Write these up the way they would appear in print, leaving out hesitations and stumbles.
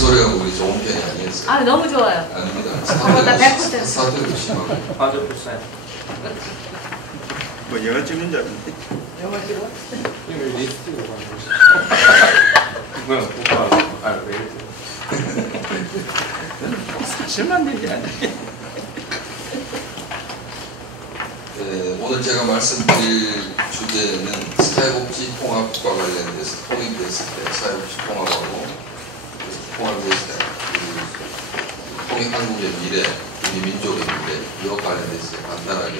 목소리가 우리 좋은 편이 아니었어요. 아, 너무 좋아요. 아닙니다. 저보다 100%. 사태도 심하고. 아주 불쌍해. 뭐 영화 찍는 줄 알았는데. 영화 찍어? 이거 리스트가 뭐야? 오빠 왜 이렇게? 사실만 얘기 아니야. 네, 오늘 제가 말씀드릴 주제는 사회복지 통합과 관련돼서 통입됐을 때 사회복지 통합하고 통합됐을 때 통합 한국의 미래, 우리 민족의 미래 이와 관련돼서 간단하게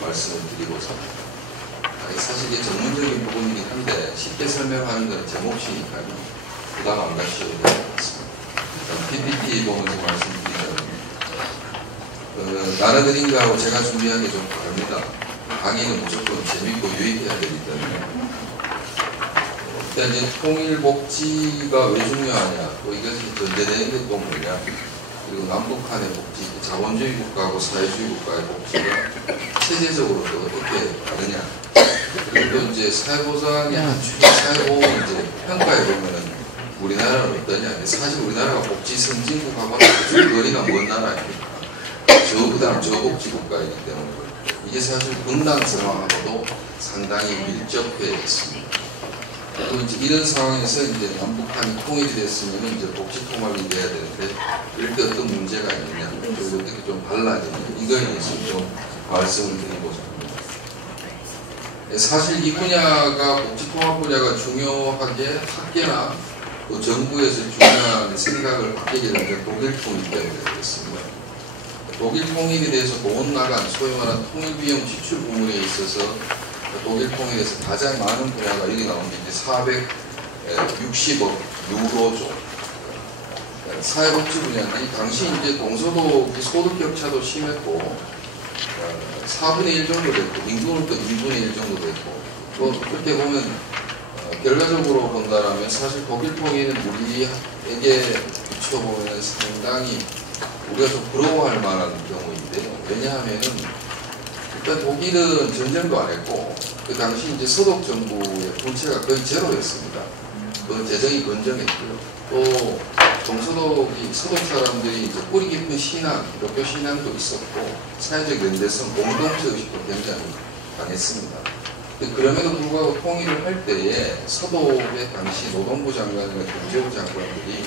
말씀을 드리고자 합니다. 사실 이게 전문적인 부분이긴 한데 쉽게 설명하는 건 제 몫이니까요. 부담 안 가셔도 될 것 같습니다. PPT 보면서 말씀드리자면 나라들인가하고 제가 준비한 게 좀 다릅니다. 강의는 무조건 재밌고 유익해야 되기 때문에 일단 이제 통일복지가 왜 중요하냐, 또 이것이 전제되는 게 또 뭐냐, 그리고 남북한의 복지, 자본주의 국가하고 사회주의 국가의 복지가 체제적으로 또 어떻게 다르냐, 그리고 또 이제 사회보장의 한 주요 사회보험을 이제 평가해 보면은 우리나라는 어떠냐, 사실 우리나라가 복지 선진국하고 아주 거리가 먼 나라입니다. 그다음 저복지국가이기 때문에 이게 사실 분단 상황하고도 상당히 밀접해 있습니다. 그리고 이제 이런 상황에서 이제 남북한이 통일이 됐으면 이제 복지 통합이 돼야 되는데 이럴 때 어떤 문제가 있느냐, 그리고 어떻게 좀 달라지느냐, 이거에 대해서 좀 말씀을 드리고자 합니다. 사실 이 분야가 복지 통합 분야가 중요하게 학계나 또 정부에서 중요한 생각을 바뀌게 된 게 독일 통일 때문에 그렇습니다. 독일 통일에 대해서 돈 나간 소위 말하는 통일 비용 지출 부분에 있어서 독일 통일에서 가장 많은 분야가 여기 나온 게 이제 460억 유로죠. 사회복지 분야인데 이 당시 이제 동서독이 소득 격차도 심했고 4분의 1 정도 됐고 인구는 또 2분의 1 정도 됐고 또 그렇게 보면 결과적으로 본다라면 사실 독일 통일은 우리에게 비춰보면 상당히 우리가 좀 부러워할 만한 경우인데요. 왜냐하면은 일단 독일은 전쟁도 안 했고 그 당시 이제 서독 정부의 본체가 거의 제로였습니다. 그 재정이 건전했고요. 또 동서독이 서독 사람들이 이제 뿌리 깊은 신앙, 기독교 신앙도 있었고 사회적 연대성, 공동체 의식도 굉장히 강했습니다. 그럼에도 불구하고 통일을 할 때에 서독의 당시 노동부 장관이나 경제부 장관들이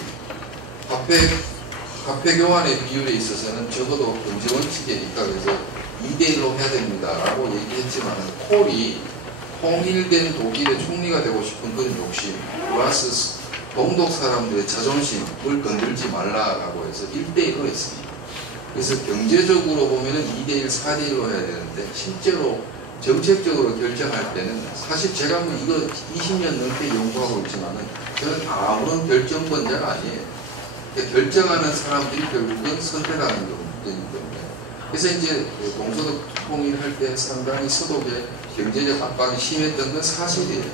화폐 교환의 비율에 있어서는 적어도 경제 원칙에 입각해서 2대1로 해야 됩니다 라고 얘기했지만 콜이 통일된 독일의 총리가 되고 싶은 그런 욕심 플러스 동독 사람들의 자존심을 건들지 말라라고 해서 1대1로 했습니다. 그래서 경제적으로 보면은 2대1, 4대1로 해야 되는데 실제로 정책적으로 결정할 때는 사실 제가 뭐 이거 20년 넘게 연구하고 있지만은 저는 아무런 결정권자가 아니에요. 결정하는 사람들이 결국은 선택하는 거기 때문에. 그래서 이제 동서독 통일할 때 상당히 서독의 경제적 압박이 심했던 건 사실이에요.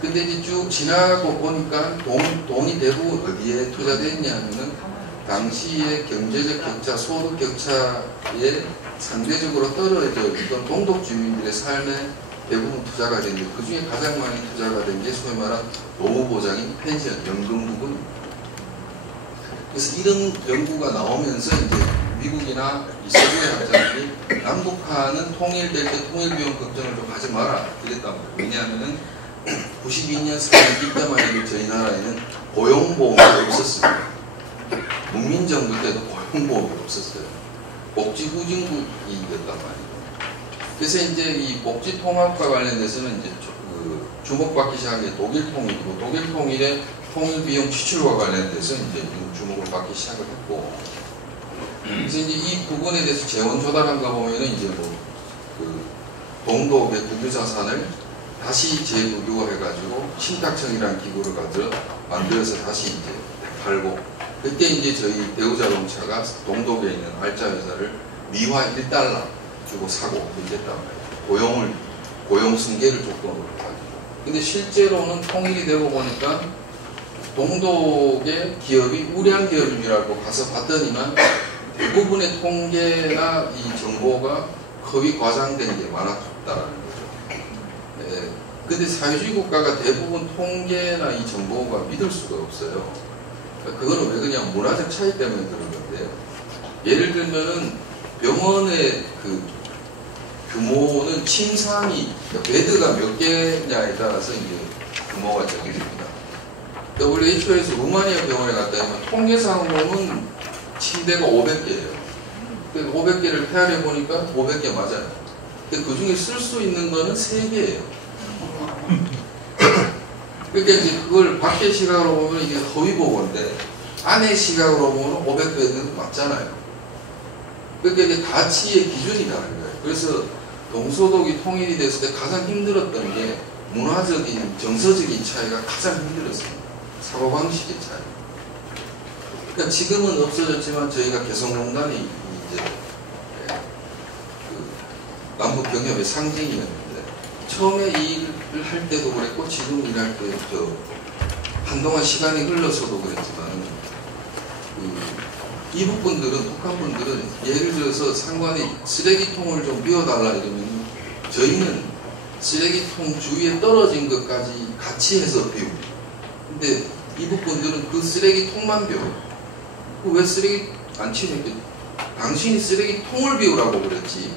근데 이제 쭉 지나고 보니까 돈이 대부분 어디에 투자됐냐면은 당시의 경제적 격차, 소득 격차에 상대적으로 떨어져 있던 동독 주민들의 삶에 대부분 투자가 됐는데 그 중에 가장 많이 투자가 된 게 소위 말한 노후보장인 펜션, 연금 부분입니다. 그래서 이런 연구가 나오면서 이제 미국이나 서구의 학자들이 남북한은 통일될 때 통일비용 걱정을 좀 하지 마라 이랬단 말이에요. 왜냐하면은 92년 4월 이때만 해도 저희 나라에는 고용보험이 없었습니다. 문민정부 때도 고용보험이 없었어요. 복지후진국이었단 말이에요. 그래서 이제 이 복지통합과 관련돼서는 이제 주목받기 시작한 게 독일 통일이고 독일 통일의 통일비용 지출과 관련돼서 이제 주목을 받기 시작을 했고, 그래서 이제 이 부분에 대해서 재원 조달한 거 보면은 이제 동독의 국유자산을 다시 재국유화해가지고 신탁청이라는 기구를 만들어서 다시 이제 팔고, 그때 이제 저희 배우자동차가 동독에 있는 알짜 회사를 미화 1달러 주고 사고 이랬단 말이에요. 고용 승계를 조건으로 가지고. 근데 실제로는 통일이 되고 보니까 동독의 기업이 우량 기업이라고 가서 봤더니만 대부분의 통계나 이 정보가 거의 과장된 게 많았다라는 거죠. 근데 사회주의 국가가 대부분 통계나 이 정보가 믿을 수가 없어요. 그거는 왜 그냥 문화적 차이 때문에 그런 건데요. 예를 들면은 병원의 그 규모는 침상이, 베드가 몇 개냐에 따라서 이제 규모가 정해집니다. WHO에서 루마니아 병원에 갔다 하면 통계상으로는 침대가 500개예요. 500개를 헤아려 보니까 500개 맞아요. 근데 그 중에 쓸 수 있는 거는 3개예요. 그러니까 이제 그걸 밖의 시각으로 보면 이게 허위 보고인데 안의 시각으로 보면 500배는 맞잖아요. 그러니까 이게 가치의 기준이 다른 거예요. 그래서 동서독이 통일이 됐을 때 가장 힘들었던 게 문화적인, 정서적인 차이가 가장 힘들었습니다. 사고방식의 차이. 그러니까 지금은 없어졌지만 저희가 개성공단이 이제 남북 경협의 상징이었는데 처음에 이 일을 할 때도 그랬고 지금 일할 때 한동안 시간이 흘러서도 그랬지만 이북 분들은, 북한 분들은 예를 들어서 상관이 쓰레기통을 좀 비워달라 이러면 저희는 쓰레기통 주위에 떨어진 것까지 같이 해서 비웁니다. 근데 이북 분들은 그 쓰레기통만 비워요. 왜 쓰레기 안 치우니까 당신이 쓰레기통을 비우라고 그랬지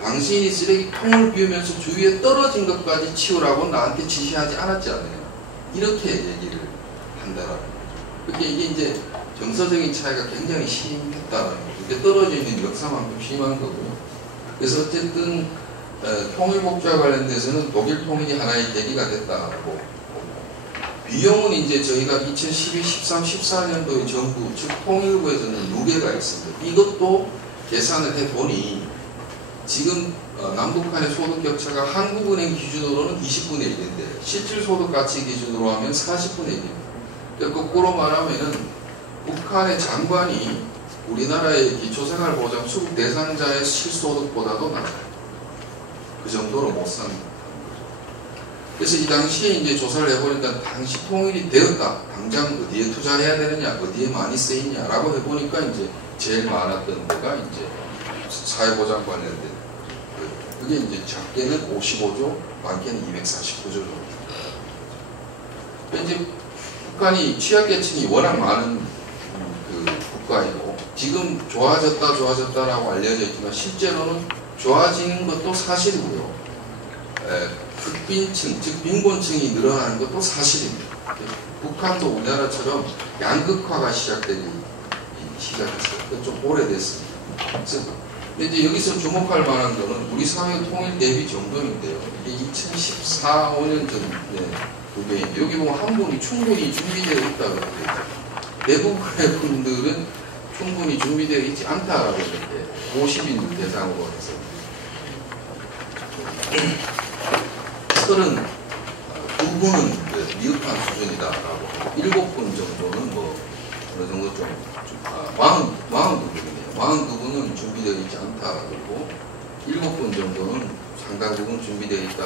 당신이 쓰레기통을 비우면서 주위에 떨어진 것까지 치우라고 나한테 지시하지 않았지 않아요. 이렇게 얘기를 한다라는 거죠. 그러니까 이게 이제 정서적인 차이가 굉장히 심했다는 거죠. 이게 떨어져 있는 역사만큼 심한 거고요. 그래서 어쨌든 통일복지와 관련돼서는 독일 통일이 하나의 계기가 됐다고. 비용은 이제 저희가 2012, 13, 14년도에 정부, 즉 통일부에서는 6개가 있습니다. 이것도 계산을 해보니 지금 남북한의 소득 격차가 한국은행 기준으로는 20분의 1인데 실질 소득 가치 기준으로 하면 40분의 1입니다. 그러니까 거꾸로 말하면은 북한의 장관이 우리나라의 기초생활보장 수급 대상자의 실소득보다도 낮아요. 그 정도로 못 삽니다. 그래서 이 당시에 이제 조사를 해보니까 당시 통일이 되었다. 당장 어디에 투자해야 되느냐, 어디에 많이 쓰이냐라고 해보니까 이제 제일 많았던 데가 이제 사회보장 관련된 그게 이제 작게는 55조, 많게는 249조 정도. 이제 북한이 취약계층이 워낙 많은 그 국가이고 지금 좋아졌다라고 알려져 있지만 실제로는 좋아지는 것도 사실이고요. 극빈층, 즉 빈곤층이 늘어나는 것도 사실입니다. 북한도 우리나라처럼 양극화가 시작했어요. 좀 오래됐습니다. 근데 이제 여기서 주목할 만한 거는 우리 사회 통일 대비 정도인데요. 이게 2014, 5년 전에 그게 여기 보면 한 분이 충분히 준비되어 있다고 그래요. 대부분의 분들은 충분히 준비되어 있지 않다라고 이렇게 50인 대상으로 해서 32분은 미흡한 수준이다라고 7분 정도는 뭐 어느 정도 좀 42분이네요. 42분은 준비되어 있지 않다. 그리고 7분 정도는 상당 부분 준비되어 있다.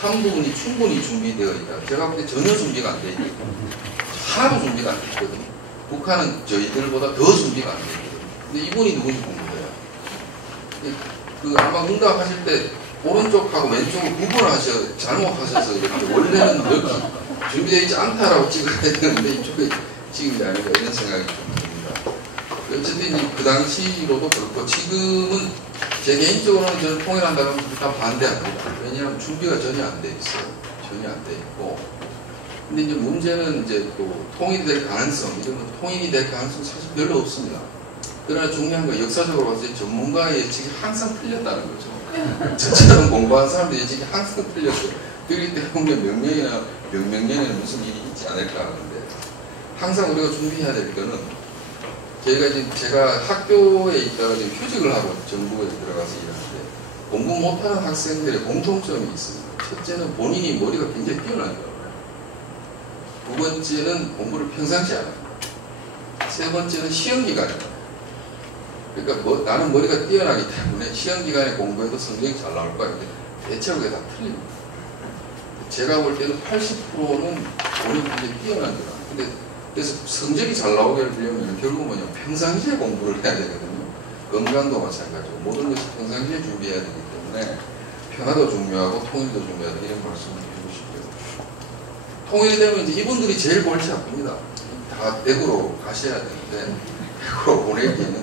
한 부분이 충분히 준비되어 있다. 제가 볼 때 전혀 준비가 안 돼 있거든요. 하나도 준비가 안 돼 있거든요. 북한은 저희들보다 더 준비가 안 돼 있거든요. 근데 이분이 누군지 궁금해요. 아마 응답하실 때 오른쪽하고 왼쪽을 구분하셔, 잘못하셔서 이렇게 원래는 여기 준비되어 있지 않다라고 찍어야 되는데 이쪽에 찍은 게 아닌가 이런 생각이 좀 듭니다. 어쨌든 그 당시로도 그렇고 지금은 제 개인적으로는 저는 통일한다면 일단 반대합니다. 왜냐하면 준비가 전혀 안 돼 있어요. 전혀 안 돼 있고. 근데 이제 문제는 이제 또 통일이 될 가능성, 이런 통일이 될 가능성 사실 별로 없습니다. 그러나 중요한 건 역사적으로 봤을 때 전문가의 예측이 항상 틀렸다는 거죠. 저처럼 공부한 사람들의 예측이 항상 틀렸어요. 그렇기 때문에 몇 명년에는 무슨 일이 있지 않을까 하는데 항상 우리가 준비해야 될 거는 제가 학교에 있다가 휴직을 하고 정부에 들어가서 일하는데 공부 못하는 학생들의 공통점이 있습니다. 첫째는 본인이 머리가 굉장히 뛰어난 거예요. 두 번째는 공부를 평상시에 안 합니다. 세 번째는 시험기간입니다. 그러니까 나는 머리가 뛰어나기 때문에 시험기간에 공부해도 성적이 잘 나올 거야. 대체로 그게 다 틀립니다. 제가 볼 때는 80%는 본인이 굉장히 뛰어난 거예요. 근데 그래서 성적이 잘 나오게 하려면 결국 뭐냐 평상시에 공부를 해야 되거든요. 건강도 마찬가지고 모든 것을 평상시에 준비해야 되기 때문에 평화도 중요하고 통일도 중요하다 이런 말씀을 드리고 싶고요. 통일이 되면 이제 이분들이 제일 골치 아픕니다. 다 대구로 가셔야 되는데 대구로 보내기에는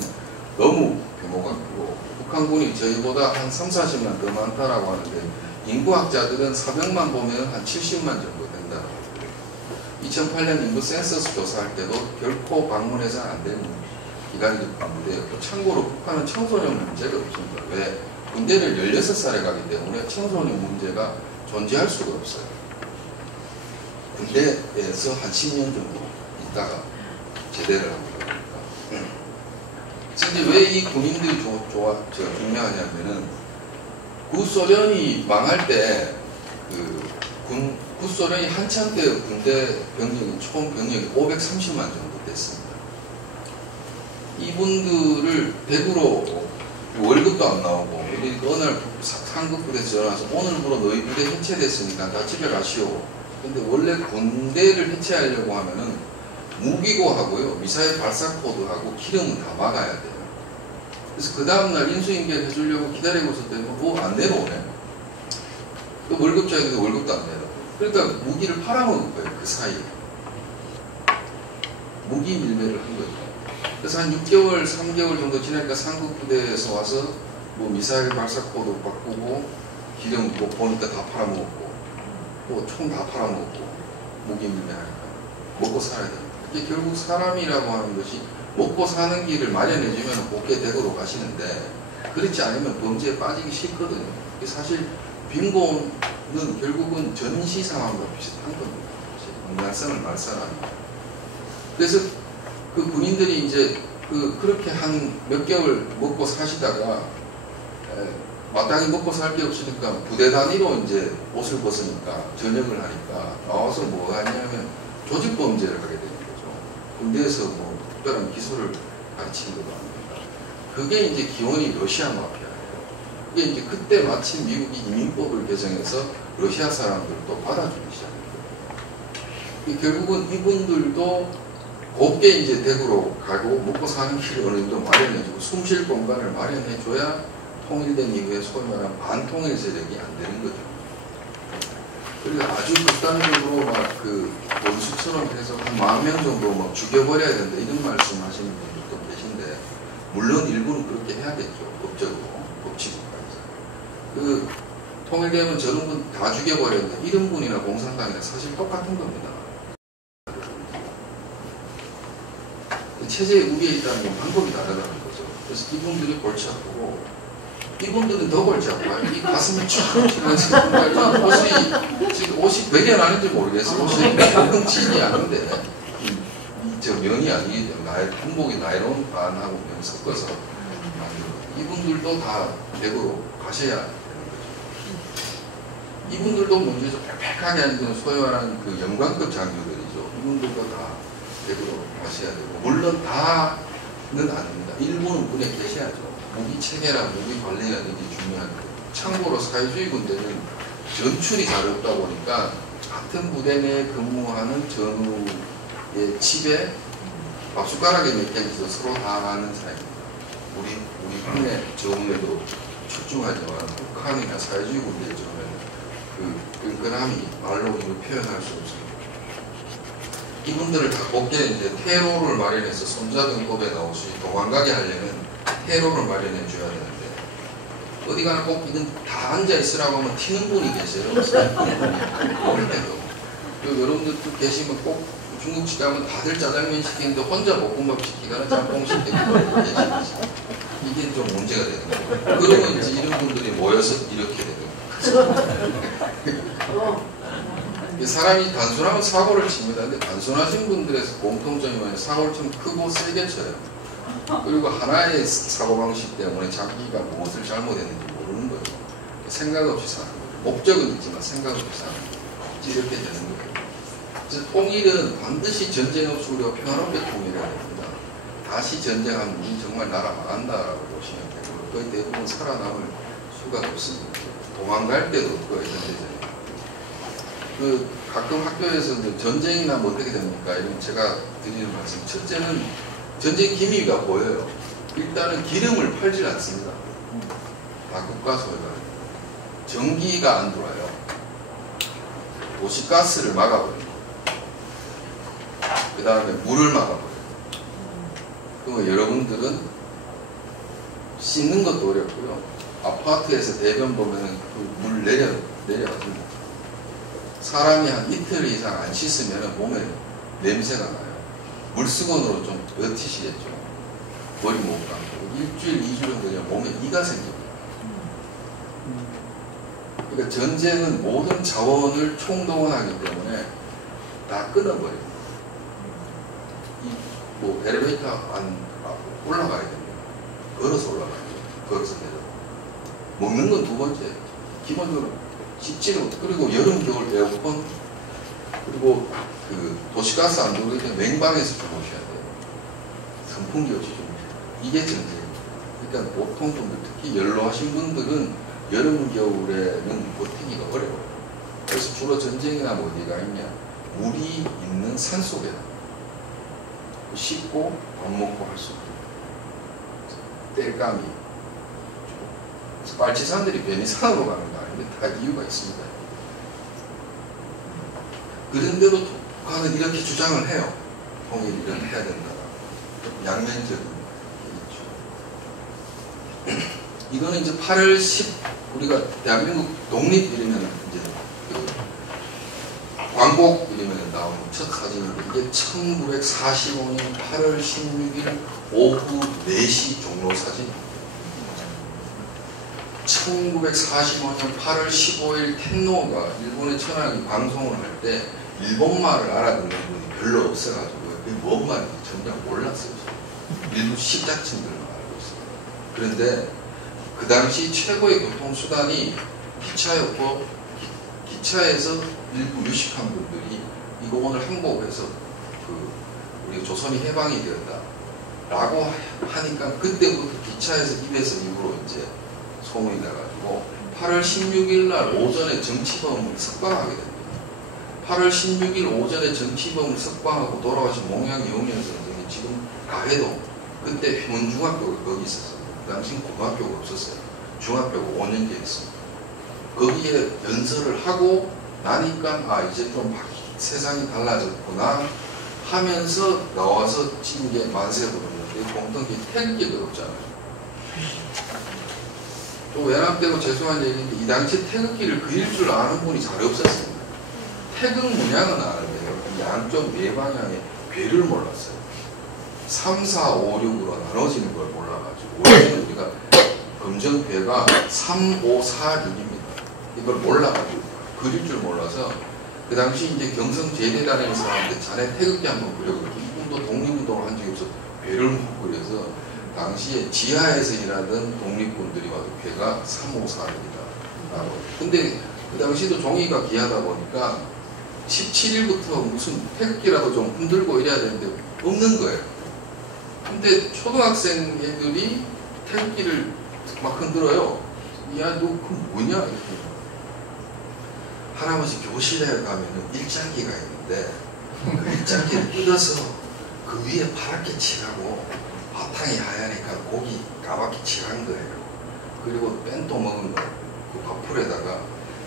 너무 규모가 크고 북한군이 저희보다 한 3, 40만 더 많다라고 하는데 인구학자들은 400만 보면 한 70만 정도 된다고 하고요. 2008년 인구 센서스 조사할 때도 결코 방문해서 안 되는 기간이 부대였고 참고로 북한은 청소년 문제가 없습니다. 왜? 군대를 16살에 가기 때문에 청소년 문제가 존재할 수가 없어요. 군대에서 한 10년 정도 있다가 제대를 합니다. 이제 왜 이 군인들이 중요하냐면은 구소련이 망할 때 구소련이 한참 때 군대 병력이 총 병력이 530만 정도 됐습니다. 이분들을 대구로 월급도 안 나오고 어느 날 상급부대에서 전화와서 오늘부로 너희 부대 해체됐으니까 다 집에 가시오. 근데 원래 군대를 해체하려고 하면은 무기고하고요 미사일 발사 코드하고 기름은 다 막아야 돼요. 그래서 그 다음날 인수인계를 해주려고 기다리고 있었더니 안 내려오네. 또 월급 줘야 월급도 안 내려. 그러니까 무기를 팔아먹은 거예요. 그 사이에 무기 밀매를 한 거죠. 그래서 한 6개월, 3개월 정도 지나니까 상급부대에서 와서 뭐 미사일 발사 코드 바꾸고 기름 뭐 보니까 다 팔아먹었고 또 총 다 팔아먹었고 무기 밀매하니까 먹고 살아야 됩니다. 이게 결국 사람이라고 하는 것이 먹고 사는 길을 마련해주면 곱게 대구로 가시는데 그렇지 않으면 범죄에 빠지기 싫거든요. 사실 빈곤은 결국은 전시 상황과 비슷한 겁니다. 말살을 말살합니다. 그래서 그 군인들이 이제 그렇게 한 몇 개월 먹고 사시다가 마땅히 먹고 살 게 없으니까 부대 단위로 이제 옷을 벗으니까 전역을 하니까 나와서 뭐 하냐면 조직범죄를 하게 되는 거죠. 군대에서 뭐 특별한 기술을 가르치는 것도 아닙니다. 그게 이제 기원이 러시아 마피아예요. 그게 이제 그때 마침 미국이 이민법을 개정해서 러시아 사람들도 받아주기 시작했거든요. 결국은 이분들도 곱게 이제 대구로 가고 먹고 사는 길을 어느 정도 마련해주고 숨쉴 공간을 마련해줘야 통일된 이후에 소위 말하는 반통일 세력이 안 되는 거죠. 그리고 아주 극단적으로 막 원수처럼 해서 한 10,000명 정도 막 죽여버려야 된다 이런 말씀 하시는 분들도 계신데 물론 일부는 그렇게 해야겠죠. 법적으로, 법치국가에서. 통일되면 저런 분 다 죽여버려야 된다. 이런 분이나 공산당이나 사실 똑같은 겁니다. 체제에 우위에 있다는 건 방법이 다르다는 거죠. 그래서 이분들이 골치 아프고 이분들은 더 골치 아파요. 이 가슴이 쫙 튀면서 옷이 배겨나는지 모르겠어요. 옷이 뭉치지 않은데 저 면이 아니기 때문에 군복이 나이론 반하고 면 섞어서 이분들도 다 대구로 가셔야 되는 거죠. 이분들도 문제에서 빽빽하게 앉은 소위 말하는 그 영관급 장교들이죠. 이분들도 다 대구로 가셔야 되고 물론 다는 아닙니다. 일부는 군에 계셔야죠. 무기 체계나 무기 관리가 굉장히 중요한 거예요. 참고로 사회주의 군대는 전출이 잘 없다 보니까 같은 부대 내에 근무하는 전우의 집에 밥숟가락에 몇 개는 있어 서로 다 아는 사이입니다. 우리 군의 전우에도 출중하지만 북한이나 사회주의 군대의 전우에는 그 끈끈함이 말로 이루 표현할 수 없습니다. 이분들을 다 곱게 이제 퇴로를 마련해서 손자등급에 나오시 도망가게 하려면 퇴로를 마련해 줘야 되는데 어디 가나 꼭 이건 다 앉아 있으라고 하면 튀는 분이 계세요. 어릴 때도 여러분들도 계시면 꼭 중국집 가면 다들 짜장면 시키는데 혼자 볶음밥 시키거나 짬뽕 시키는 분이 계시죠. 이게 좀 문제가 되는 거예요. 그러면 이제 이런 분들이 모여서 이렇게 되는 거예요. 사람이 단순하면 사고를 칩니다. 근데 단순하신 분들에서 공통점이 뭐냐면 사고를 좀 크고 세게 쳐요. 그리고 하나의 사고방식 때문에 자기가 무엇을 잘못했는지 모르는 거예요. 생각 없이 사는 거예요. 목적은 있지만 생각 없이 사는 거예요. 이렇게 되는 거예요. 그래서 통일은 반드시 전쟁 없이 우리가 평화롭게 통일해야 됩니다. 다시 전쟁하면 우리 정말 나라 망한다라고 보시면 되고 거의 대부분 살아남을 수가 없습니다. 도망갈 때도 없고 현대전에. 가끔 학교에서 전쟁이나 뭐 어떻게 됩니까? 이런 제가 드리는 말씀. 첫째는 전쟁 기미가 보여요. 일단은 기름을 팔질 않습니다. 다 국가 소유가. 전기가 안 들어와요. 도시가스를 막아버립니다. 그 다음에 물을 막아버려요. 그러면 여러분들은 씻는 것도 어렵고요. 아파트에서 대변 보면은 그 물 내려가지고 사람이 한 이틀 이상 안 씻으면 몸에 냄새가 나요. 물수건으로 좀 버티시겠죠. 머리 못 감고 일주일, 2주 정도 되면 몸에 이가 생깁니다. 그러니까 전쟁은 모든 자원을 총동원하기 때문에 다 끊어버려요. 뭐 엘리베이터 안 올라가야 됩니다. 걸어서 올라가야 돼요. 걸어서 내려. 먹는 건 두 번째. 기본적으로 씻지는 그리고 여름 겨울 에어컨 그리고 그 도시가스 안 들어오기 때문에 냉방에서 주무셔야 돼요. 선풍기 없이 주무셔야 돼요. 이게 전쟁입니다. 그러니까 보통 분들 특히 연로하신 분들은 여름 겨울에는 버티기가 어려워요. 그래서 주로 전쟁이나 뭐 어디가 있냐 물이 있는 산 속에 씻고 밥 먹고 할 수 있고 땔감이 빨치산들이 괜히 산으로 가는 거 아닌데 다 이유가 있습니다. 그런데도 북한은 이렇게 주장을 해요. 통일을 해야 된다. 양면적인 게 있죠. 이거는 이제 8월 10 우리가 대한민국 독립 이러면 이제 그 광복 이러면 나오는 첫 사진인데 이게 1945년 8월 16일 오후 4시 종로 사진입니다. 1945년 8월 15일 텐노가 일본의 천황이 방송을 할 때 일본말을 알아듣는 분이 별로 없어가지고 그게 뭔 말인지 전혀 몰랐어요. 일부 식자층들만 알고 있어요. 그런데 그 당시 최고의 교통수단이 기차였고 기차에서 일부 유식한 분들이 이거 오늘 항복해서 우리 조선이 해방이 되었다 라고 하니까 그때부터 기차에서 입에서 입으로 이제 소문이 나가지고 8월 16일 날 오전에 정치범을 석방하게 됩니다. 8월 16일 오전에 정치범을 석방하고 돌아가신 몽양 영현 선생이 지금 가해동 그때 휘문중학교가 거기 있었어요. 그 당시 고등학교가 없었어요. 중학교가 5년제 있습니다. 거기에 연설을 하고 나니까 아 이제 좀 세상이 달라졌구나 하면서 나와서 지금 이게 만세 부르는데 공동기 태극기가 없잖아요. 또 외람되고 죄송한 얘기인데 이 당시 태극기를 그릴 줄 아는 분이 잘 없었습니다. 태극 문양은 아는데요. 양쪽 네 방향에 괴를 몰랐어요. 3, 4, 5, 6으로 나눠지는 걸 몰라가지고 원래는 우리가 검정괴가 3, 5, 4, 6입니다. 이걸 몰라가지고 그릴 줄 몰라서 그 당시 이제 경성 제대 다니는 사람한테 자네 태극기 한번 그려보고 이분도 독립운동을 한 적이 없어 괴를 못 그려서 당시에 지하에서 일하던 독립군들이 와도 괴가 3, 5, 4입니다. 근데 그 당시도 종이가 귀하다 보니까 17일부터 무슨 태극기라도 좀 흔들고 이래야 되는데 없는 거예요. 근데 초등학생 애들이 태극기를 막 흔들어요. 야, 너 그거 뭐냐? 이렇게. 할아버지 교실에 가면은 일장기가 있는데 그 일장기를 뜯어서 그 위에 파랗게 칠하고 바탕이 하얘니까 고기 까맣게 칠한 거예요. 그리고 뺀또 먹은 거 그 밥풀에다가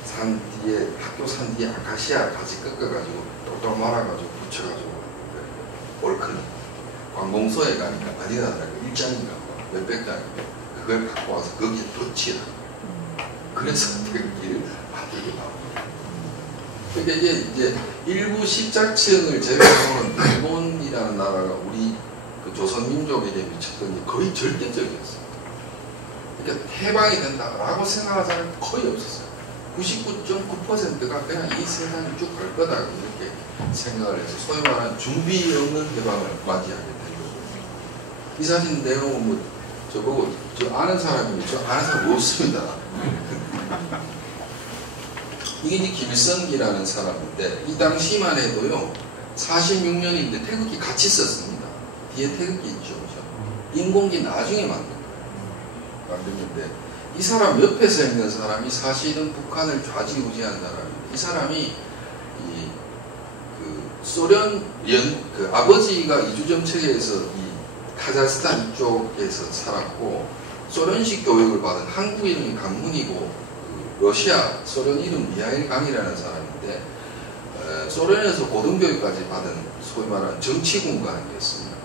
산 뒤에 학교 산 뒤에 아카시아 가지 꺾어가지고 똘똘 말아가지고 붙여가지고 올큰 관공서에 가니까 아니다 일장인가 몇백 장인데 그걸 갖고 와서 거기에 덧치라. 그래서 태극기를 만들고 나옵니다. 그러니까 이제 일부 식자층을 제외하고는 일본이라는 나라가 우리 그 조선민족에게 미쳤던 게 거의 절대적이었어요. 그러니까 해방이 된다라고 생각하는 사람이 거의 없었어요. 99.9%가 그냥 이 세상이 쭉 갈 거다 이렇게 생각을 해서 소위 말하는 준비 없는 해방을 맞이하게 된 거죠. 이 사진 내용은 뭐 저보고 저 아는 사람이 저 아는 사람 없습니다. 이게 이제 김일성기라는 사람인데 이 당시만 해도요 46년인데 태극기 같이 썼습니다. 뒤에 태극기 있죠, 그죠? 인공기 나중에 만들는데 이 사람 옆에서 있는 사람이 사실은 북한을 좌지우지한 사람인데 이 사람이 그 소련 그 아버지가 이주정책에서 이 카자흐스탄 이쪽에서 살았고 소련식 교육을 받은 한국 이름이 강문이고 그 러시아 소련 이름 미하일 강이라는 사람인데 소련에서 고등교육까지 받은 소위 말하는 정치군관이었습니다.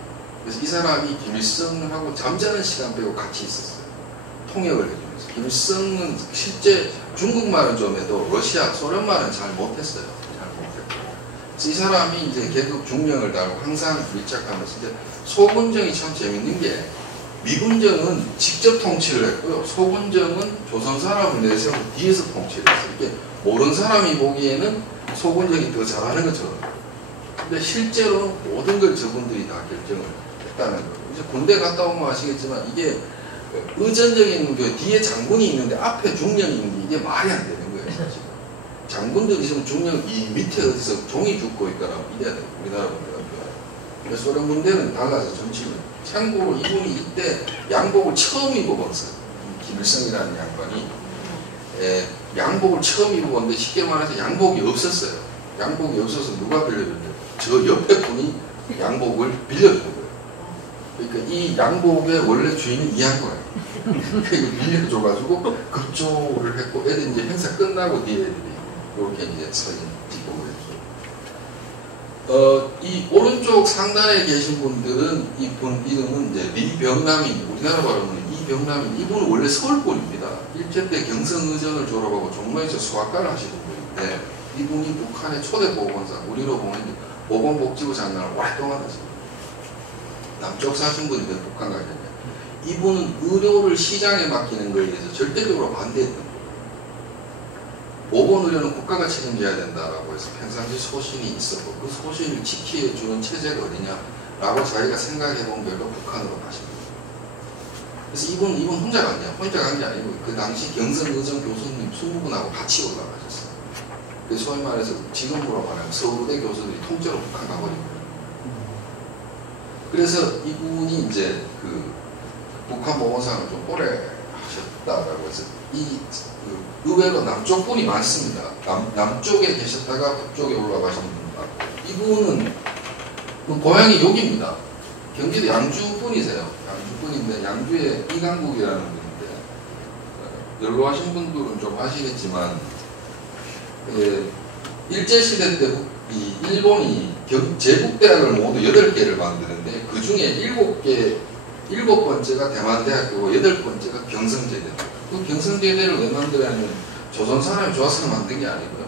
그래서 이 사람이 김일성하고 잠자는 시간 빼고 같이 있었어요. 통역을 해주면서. 김일성은 실제 중국말은 좀 해도 러시아, 소련말은 잘 못했어요. 잘 못했고. 그래서 이 사람이 이제 계급 중령을 달고 항상 밀착하면서 이제 소군정이 참 재밌는 게 미군정은 직접 통치를 했고요. 소군정은 조선 사람을 내세우고 뒤에서 통치를 했어요. 이렇게 모르는 사람이 보기에는 소군정이 더 잘하는 것처럼. 근데 실제로 모든 걸 저분들이 다 결정을 했다는 거예요. 이제 군대 갔다 오면 아시겠지만 이게 의전적인 그 뒤에 장군이 있는데 앞에 중령이 있는 게 이게 말이 안 되는 거예요. 사실. 장군들이 있으면 중령 이 밑에 어디서 종이 죽고 있거나 이래야 돼요. 우리나라 군대가. 근데 소련 군대는 달라서 정치는. 참고로 이분이 이때 양복을 처음 입어봤어요. 김일성이라는 양반이 양복을 처음 입어봤는데 쉽게 말해서 양복이 없었어요. 양복이 없어서 누가 빌려줬냐고. 저 옆에 분이 양복을 빌려준 거예요. 그러니까 이 양복의 원래 주인이 이 양반이에요. 빌려줘가지고 급조를 했고 애들 이제 행사 끝나고 뒤에 애들이 이렇게 이제 사진 찍고 그랬죠. 이 오른쪽 상단에 계신 분들은 이분 이름은 이제 리병남인, 우리나라 발음은 이병남인. 이분은 원래 서울분입니다. 일제 때 경성의전을 졸업하고 종로에서 수학과를 하시던 분인데 이분이 북한의 초대 보건사, 우리로 보면 보건복지부 장관을 오랫동안 하셨습니다. 남쪽 사신 분인데 북한 가셨냐. 이분은 의료를 시장에 맡기는 것에 대해서 절대적으로 반대했던 거예요. 보건의료는 국가가 책임져야 된다라고 해서 평상시 소신이 있었고 그 소신을 지키해주는 체제가 어디냐라고 자기가 생각해본 결과 북한으로 가신 거예요. 그래서 이분 혼자 갔냐? 혼자 간 게 아니고 그 당시 경성의전 교수님 20분하고 같이 올라가셨어요. 그 소위 말해서 지금으로 말하면 서울대 교수들이 통째로 북한 가버린 거예요. 그래서 이분이 이제 그 북한 보건상을 좀 오래 하셨다라고 해서 의외로 남쪽 분이 많습니다. 남쪽에 계셨다가 북쪽에 올라가신 분 많고 이분은 그 고향이 여기입니다. 경기도 양주 분이세요. 양주 분인데 양주에 이강국이라는 분인데 연로하신 분들은 좀 아시겠지만 일제시대 때 이 일본이 제국대학을 모두 8개를 만드는데 그 중에 7번째가 대만대학교고 8번째가 경성제대입니다. 그 경성제대를 왜 만들었냐면 조선 사람이 좋아서 만든 게 아니고요.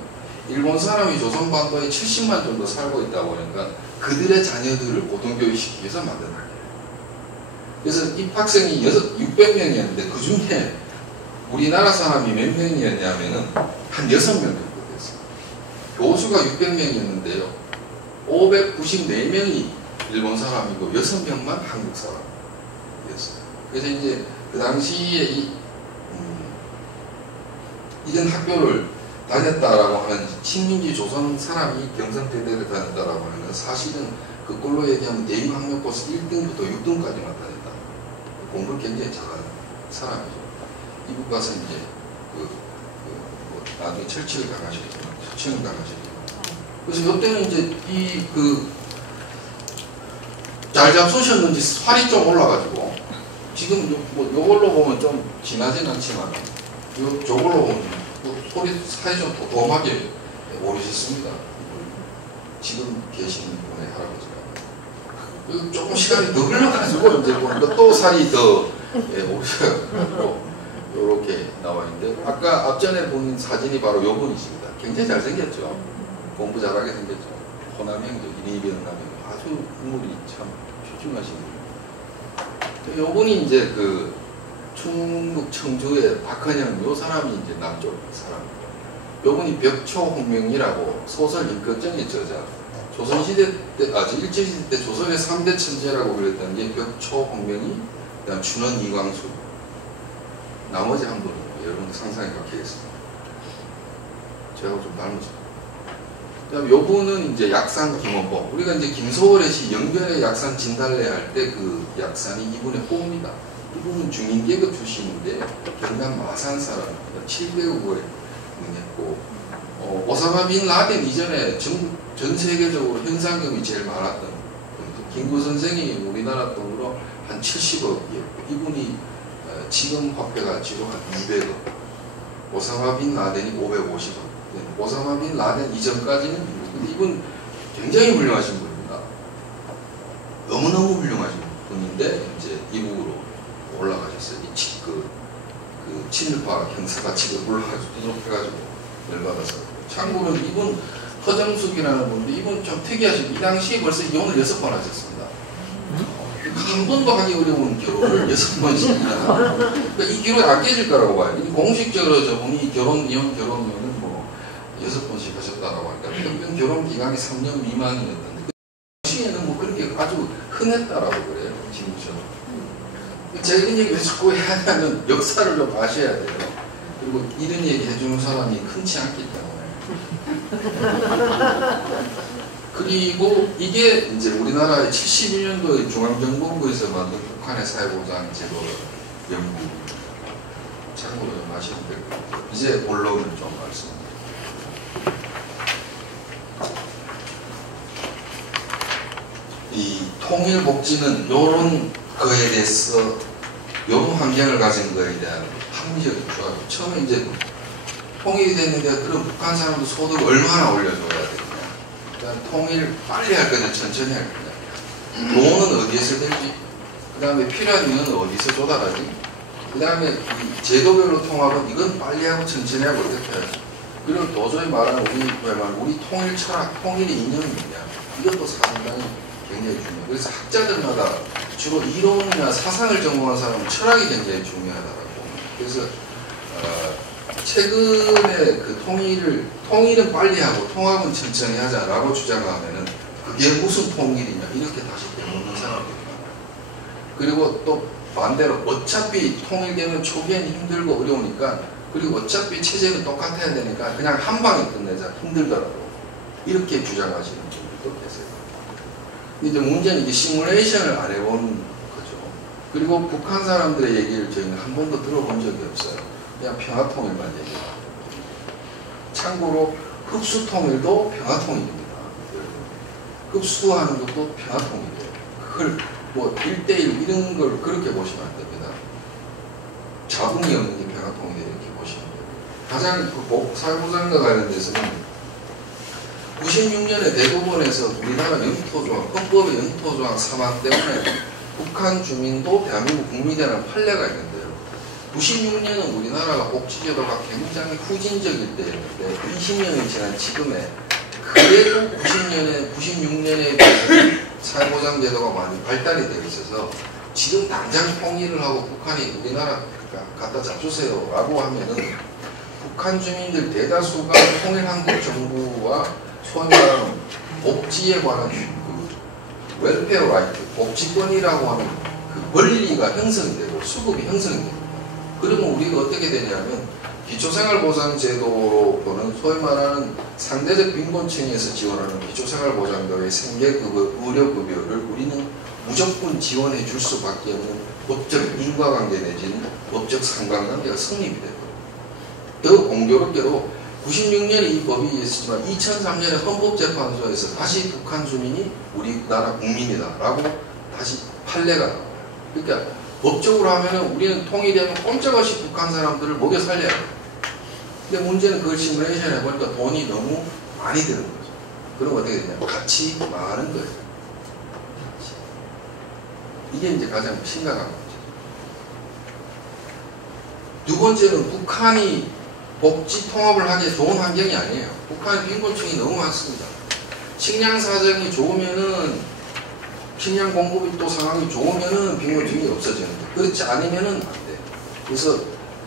일본 사람이 조선 반도에 70만 정도 살고 있다 보니까 그들의 자녀들을 고등교육시키기 위해서 만든 학교예요. 그래서 입학생이 600명이었는데 그 중에 우리나라 사람이 몇 명이었냐면은 한 6명 정도 됐어요. 교수가 600명이었는데요. 594명이 일본 사람이고 6명만 한국 사람이었어요. 그래서 이제 그 당시에 이런 학교를 다녔다라고 하는 식민지 조선 사람이 경성대대를 다녔다라고 하는 건 사실은 그걸로 얘기하면 대입학력고사 1등부터 6등까지만 다녔다. 공부를 굉장히 잘하는 사람이죠. 이국 가서 이제 나중에 철칙을 당하시겠지만 철칙을 당하시겠지만 그래서 이때는 이제 잘 잡수셨는지 살이 좀 올라가지고 지금 요걸로 보면 좀 진하진 않지만 저걸로 보면 살이 좀 도톰하게 오르셨습니다. 지금 계시는 분의 할아버지가 조금 시간이 더 흘러가지고 이제 보니까 또 살이 더 오르셔요. 요렇게 나와 있는데 아까 앞전에 본 사진이 바로 요 분이십니다. 굉장히 잘생겼죠. 공부 잘하게 생겼죠. 호남형적, 이병남형 아주 인물이 참 출중하신 분. 요 분이 이제 그 충북 청주의 박헌영 요 사람이 이제 남쪽 사람입니다. 요 분이 벽초홍명이라고 소설 인격정의 저자. 조선시대 때, 일제시대 때 조선의 3대 천재라고 그랬던 게 벽초홍명이, 그다음 춘원 이광수. 나머지 한 분은 여러분들 상상이 갖겠습니다. 제가 좀 닮으죠. 그다음 요 분은 이제 약산 김원봉. 우리가 이제 김소월의 시 영변의 약산 진달래 할 때 그 약산이 이분의 호입니다. 이분은 중인계급 출신인데 경남 마산 사람입니다. 700억을 했고 오사마 빈 라덴 이전에 전 세계적으로 현상금이 제일 많았던 김구 선생이 우리나라 돈으로 한 70억이었고 이분이 지금 화폐 가치로 한 200억, 오사마 빈 라덴이 550억. 오사마 빈 라덴 이전까지는 미국 근데 이분 굉장히 훌륭하신 분입니다. 너무너무 훌륭하신 분인데 이제 미국으로 올라가셨어요. 그 친일파 형사가 지금 올라가지고 이렇게가지고 열받아서. 참고로 이분 허정숙이라는 분인데 이분 좀 특이하신 이 당시에 벌써 이혼을 6번 하셨습니다. 한 번도 하기 어려운 결혼을 6번씩이나. 그러니까 이 기록이 안 깨질 거라고 봐요. 공식적으로 저분이 이혼 결혼이면 뭐 6번씩 하셨다라고 하니까 평균 결혼 기간이 3년 미만이었는데 그 당시에는 뭐 그렇게 아주 흔했다라고 그래요. 지금처럼. 제가 이런 얘기 왜 자꾸 해야 하냐면 역사를 좀 아셔야 돼요. 그리고 이런 얘기 해주는 사람이 흔치 않기 때문에. 그리고 이게 이제 우리나라의 71년도에 중앙정보부에서 만든 북한의 사회보장 제도 연구. 참고로 좀 아시면 될 것 같아요. 이제 본론을 좀 말씀드립니다. 이 통일복지는 요런 거에 대해서 요런 환경을 가진 거에 대한 합리적인 조합. 처음에 이제 통일이 됐는데 그럼 북한 사람도 소득을 얼마나 올려줘야 되느냐. 그다음 통일 빨리 할 거냐 천천히 할 거냐. 돈은 어디에서 들지. 그 다음에 필요한 인원은 어디서 조달하지. 그 다음에 이 제도별로 통합은 이건 빨리 하고 천천히 하고 어떻게 하지. 그리고 도저히 말하는 우리 통일 철학, 통일의 이념이 뭐냐. 이것도 상당히 굉장히 중요해요. 그래서 학자들마다 주로 이론이나 사상을 전공한 사람은 철학이 굉장히 중요하다고. 그래서 최근에 그 통일은 빨리 하고 통합은 천천히 하자라고 주장하면은 그게 무슨 통일이냐 이렇게 다시 되묻는 사람들이 많아요. 그리고 또 반대로 어차피 통일되면 초기엔 힘들고 어려우니까 그리고 어차피 체제는 똑같아야 되니까 그냥 한 방에 끝내자 힘들더라도 이렇게 주장하시는 분들도 계세요. 이제 문제는 이게 시뮬레이션을 안 해본 거죠. 그리고 북한 사람들의 얘기를 저희는 한 번도 들어본 적이 없어요. 그냥 평화통일만 얘기해요. 참고로 흡수통일도 평화통일입니다. 흡수하는 것도 평화통일이에요. 그걸 뭐 1대1 이런 걸 그렇게 보시면 안 됩니다. 자궁이 없는 게 평화통일이에요. 이렇게 보시면 돼요. 가장 사회보장과 관련돼서는 96년에 대법원에서 우리나라 영토조항, 헌법의 영토조항 3항 때문에 북한 주민도 대한민국 국민이라는 판례가 있는데요. 96년은 우리나라가 복지제도가 굉장히 후진적일 때였는데 20년이 지난 지금에 그래도 96년에 사회보장제도가 많이 발달이 되어 있어서 지금 당장 통일을 하고 북한이 우리나라 갖다 잡수세요 라고 하면은 북한 주민들 대다수가 통일한국 정부와 소위 말하는 복지에 관한 그 웰페어 라이트, 복지권이라고 하는 그 권리가 형성이 되고 수급이 형성이 됩니다. 그러면 우리가 어떻게 되냐면 기초생활보장제도로 보는 소위 말하는 상대적 빈곤층에서 지원하는 기초생활보장급의 생계급여, 의료급여를 우리는 무조건 지원해 줄 수밖에 없는 법적 인과관계 내지는 법적 상관관계가 성립이 되고 더 공교롭게도 96년에 이 법이 있었지만 2003년에 헌법재판소에서 다시 북한 주민이 우리나라 국민이다 라고 다시 판례가 나와요. 그러니까 법적으로 하면은 우리는 통일되면 꼼짝없이 북한 사람들을 먹여 살려야 돼요. 근데 문제는 그걸 시뮬레이션 해보니까 돈이 너무 많이 드는 거죠. 그럼 어떻게 되냐. 같이 망하는 거예요. 이게 이제 가장 심각한 거죠. 두 번째는 북한이 복지 통합을 하기에 좋은 환경이 아니에요. 북한의 빈곤층이 너무 많습니다. 식량 사정이 좋으면은 식량 공급이 또 상황이 좋으면은 빈곤층이 없어지는데 그렇지 않으면은 안 돼. 그래서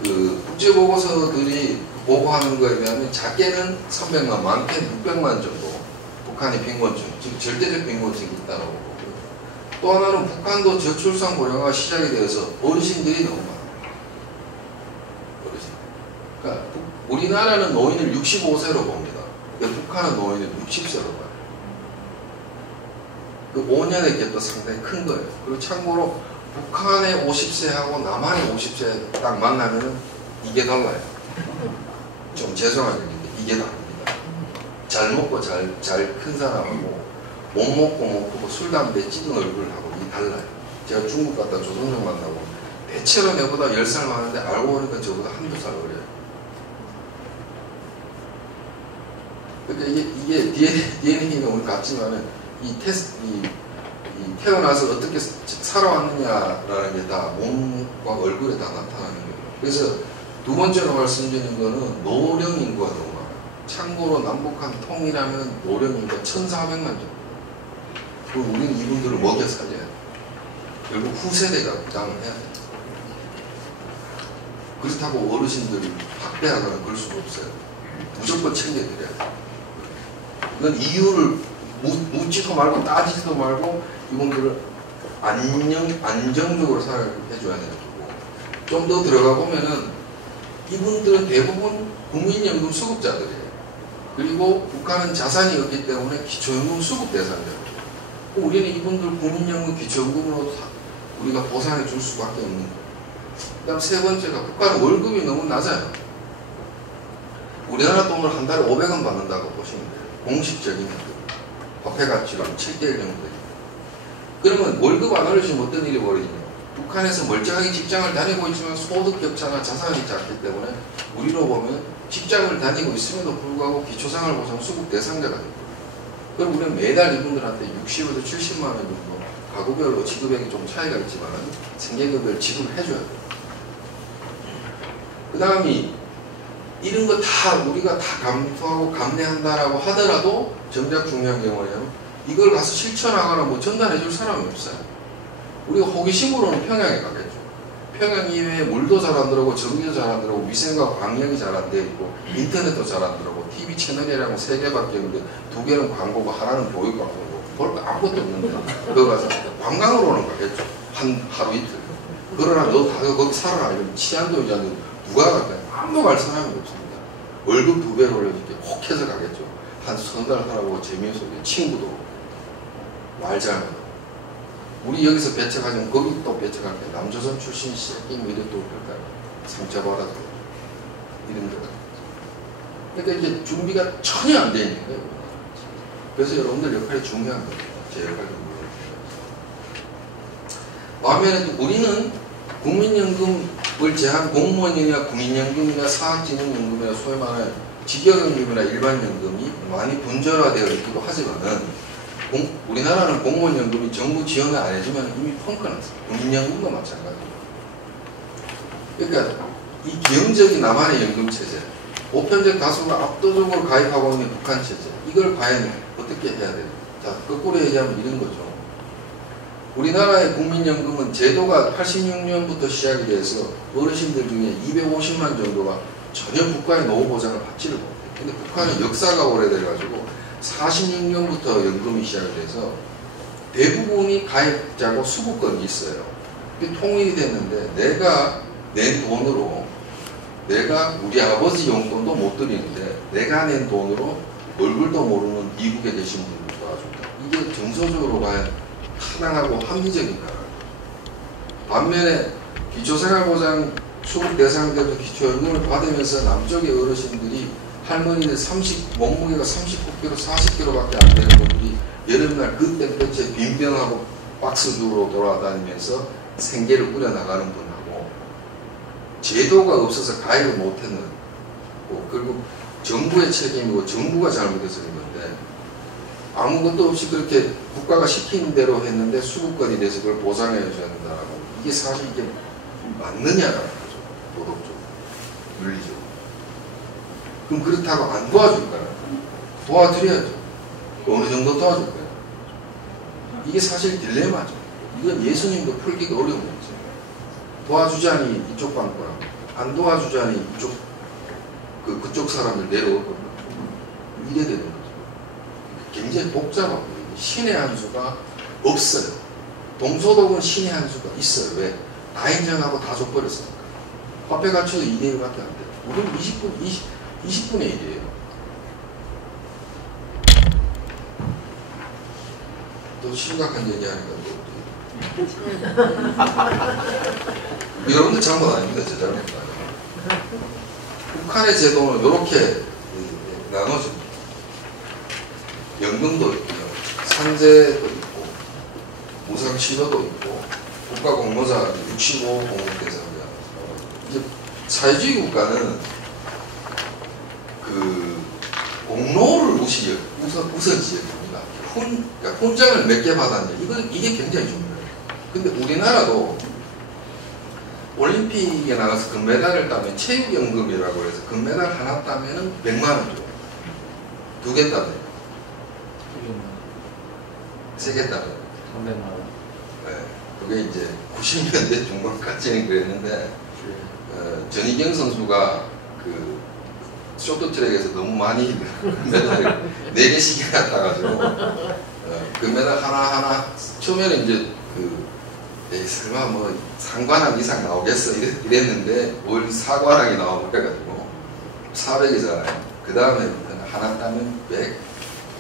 그 국제보고서들이 보고하는 거에 비하면 작게는 300만, 많게는 600만 정도 북한의 빈곤층, 즉 절대적 빈곤층이 있다고 보고요. 또 하나는 북한도 저출산 고령화가 시작이 되어서 어르신들이 너무 많아요. 그러니까 우리나라는 노인을 65세로 봅니다. 근데 북한은 노인을 60세로 봐요. 그 5년의 갭도 상당히 큰 거예요. 그리고 참고로 북한의 50세하고 남한의 50세 딱 만나면 이게 달라요. 좀 죄송한 얘기인데 이게 다릅니다. 잘 먹고 잘 큰 사람하고 못 먹고 못 크고 술, 담배 찌든 얼굴하고 이게 달라요. 제가 중국 갔다 조선족 만나고 대체로 내보다 10살 많은데 알고 보니까 저보다 한두 살 어려요. 그러니까 이게 DNA는 오늘 같지만은 이 태어나서 어떻게 살아왔느냐라는 게 다 몸과 얼굴에 다 나타나는 거예요. 그래서 두 번째로 말씀드리는 거는 노령 인구가 너무 많아요. 참고로 남북한 통일하면 노령 인구가 1,400만 정도. 그럼 우리는 이분들을 먹여 살려야 돼요. 결국 후세대가 부담을 해야 돼요. 그렇다고 어르신들을 학대하거나 그럴 수가 없어요. 무조건 챙겨드려야 돼요. 이건 이유를 묻지도 말고 따지지도 말고 이분들을 안정적으로 살게 해줘야 되는 거고, 좀 더 들어가 보면은 이분들은 대부분 국민연금 수급자들이에요. 그리고 국가는 자산이 없기 때문에 기초연금 수급 대상자예요. 우리는 이분들 국민연금 기초연금으로 우리가 보상해 줄 수밖에 없는 거예요. 그 다음 세 번째가 국가는 월급이 너무 낮아요. 우리나라 돈을 한 달에 500원 받는다고 보시면 돼요. 공식적인 화폐 가치로 7대1 정도 돼요. 그러면 월급 안 올려주면 어떤 일이 벌어지냐. 북한에서 멀쩡하게 직장을 다니고 있지만 소득 격차나 자산이 작기 때문에 우리로 보면 직장을 다니고 있음에도 불구하고 기초생활보장 수급 대상자가 됩니다. 그럼 우리는 매달 이분들한테 60에서 70만 원 정도 가구별로 지급액이 좀 차이가 있지만 생계급여를 지급을 해줘야 돼요. 그 다음이 이런 거 다 우리가 다 감수하고 감내한다라고 하더라도 정작 중요한 게 뭐냐면 이걸 가서 실천하거나 뭐 전달해 줄 사람이 없어요. 우리가 호기심으로는 평양에 가겠죠. 평양 이외에 물도 잘 안 들어오고 전기도 잘 안 들어오고 위생과 방역이 잘 안 돼 있고 인터넷도 잘 안 들어오고 TV 채널이라고 3개밖에 없는데 2개는 광고고 하나는 교육 광고고 볼 거 아무것도 없는데 그거 가서 관광으로는 가겠죠. 하루 이틀. 그러나 너 가서 거기 살아라 이러면 치안도 이제 누가 갈까요? 아무도 갈 사람이 없습니다. 월급 2배로 올려줄게 혹해서 가겠죠. 한 3달 살아보고 재미있어. 친구도 말 잘하고. 우리 여기서 배척하지만 거기 또 배척할 때 남조선 출신 새끼 뭐 이래 또 그럴까요? 상처 받아도 이런 데가. 그러니까 이제 준비가 전혀 안 돼 있는 거예요. 그래서 여러분들 역할이 중요한 거예요. 제 역할도 물론. 반면에 우리는 국민연금을 제한 공무원이나 국민연금이나 사학진흥연금이나 소위 말하는 직역연금이나 일반연금이 많이 분절화되어 있기도 하지만은 우리나라는 공무원연금이 정부 지원을 안 해주면 이미 펑크났어요. 국민연금도 마찬가지예요. 그러니까 이 기형적인 남한의 연금체제, 보편적 다수가 압도적으로 가입하고 있는 북한 체제, 이걸 과연 어떻게 해야 돼요? 자, 거꾸로 얘기하면 이런 거죠. 우리나라의 국민연금은 제도가 86년부터 시작이 돼서 어르신들 중에 250만 정도가 전혀 국가의 노후보장을 받지를 못해요. 근데 북한은 역사가 오래돼가지고 46년부터 연금이 시작이 돼서 대부분이 가입자고 수급권이 있어요. 통일이 됐는데 내가 낸 돈으로 내가 우리 아버지 용돈도 못 드리는데 내가 낸 돈으로 얼굴도 모르는 미국에 계신 분들 도와준다. 이게 정서적으로 과연 타당하고 합리적인가? 반면에 기초생활보장 수급 대상자도 기초연금을 받으면서 남쪽의 어르신들이 할머니들 몸무게가 39kg, 40kg밖에 안 되는 분들이 여름날 그때그때 빈병하고 박스주로 돌아다니면서 생계를 꾸려나가는 분하고 제도가 없어서 가입을 못했는 그리고 정부의 책임이고 정부가 잘못해서 그런 건데 아무것도 없이 그렇게 국가가 시키는 대로 했는데 수급권이 돼서 그걸 보상해 줘야 된다라고 이게 사실 이게 맞느냐라는 거죠. 도덕적으로, 윤리적으로. 그럼 그렇다고 안 도와줄까요? 도와드려야죠. 어느 정도 도와줄 거예요. 이게 사실 딜레마죠. 이건 예수님도 풀기가 어려운 문제예요. 도와주자니 이쪽 방구라, 안 도와주자니 이쪽 그쪽 사람들 내려오거든요. 이래 되는 거죠. 굉장히 복잡하고 신의 한 수가 없어요. 동서독은 신의 한 수가 있어요. 왜? 다 인정하고 다 줘버렸으니까. 화폐 가치도 2대1밖에 안 돼요. 우리는 20분의 1이에요. 또 심각한 얘기하니까 또 여러분들 잘못 아닙니다. 제 잘못 아니에요. 북한의 제도는 이렇게 나눠집니다. 연금도 있고요. 산재도 있고 무상치료도 있고 국가공모자 65 공공대상자. 이제 사회주의 국가는 그 경로를 우선 지어줍니다. 그러니까 훈장을 몇 개 받았냐. 이게 굉장히 중요해요. 근데 우리나라도 올림픽에 나가서 금메달을 따면 체육연금이라고 해서 금메달 하나 따면 100만 원 줘요. 2개 따면 3개 따면 300만 원. 네, 그게 이제 90년대 중반까지는 그랬는데 전희경 선수가 그 쇼트트랙에서 너무 많이 금메달을 4개씩이나 따가지고 금메달 하나하나 처음에는 이제 설마 뭐 3관왕 이상 나오겠어 이랬는데 올 4관왕이 나오고 그래가지고 400이잖아요. 그 다음에 하나 따면 100,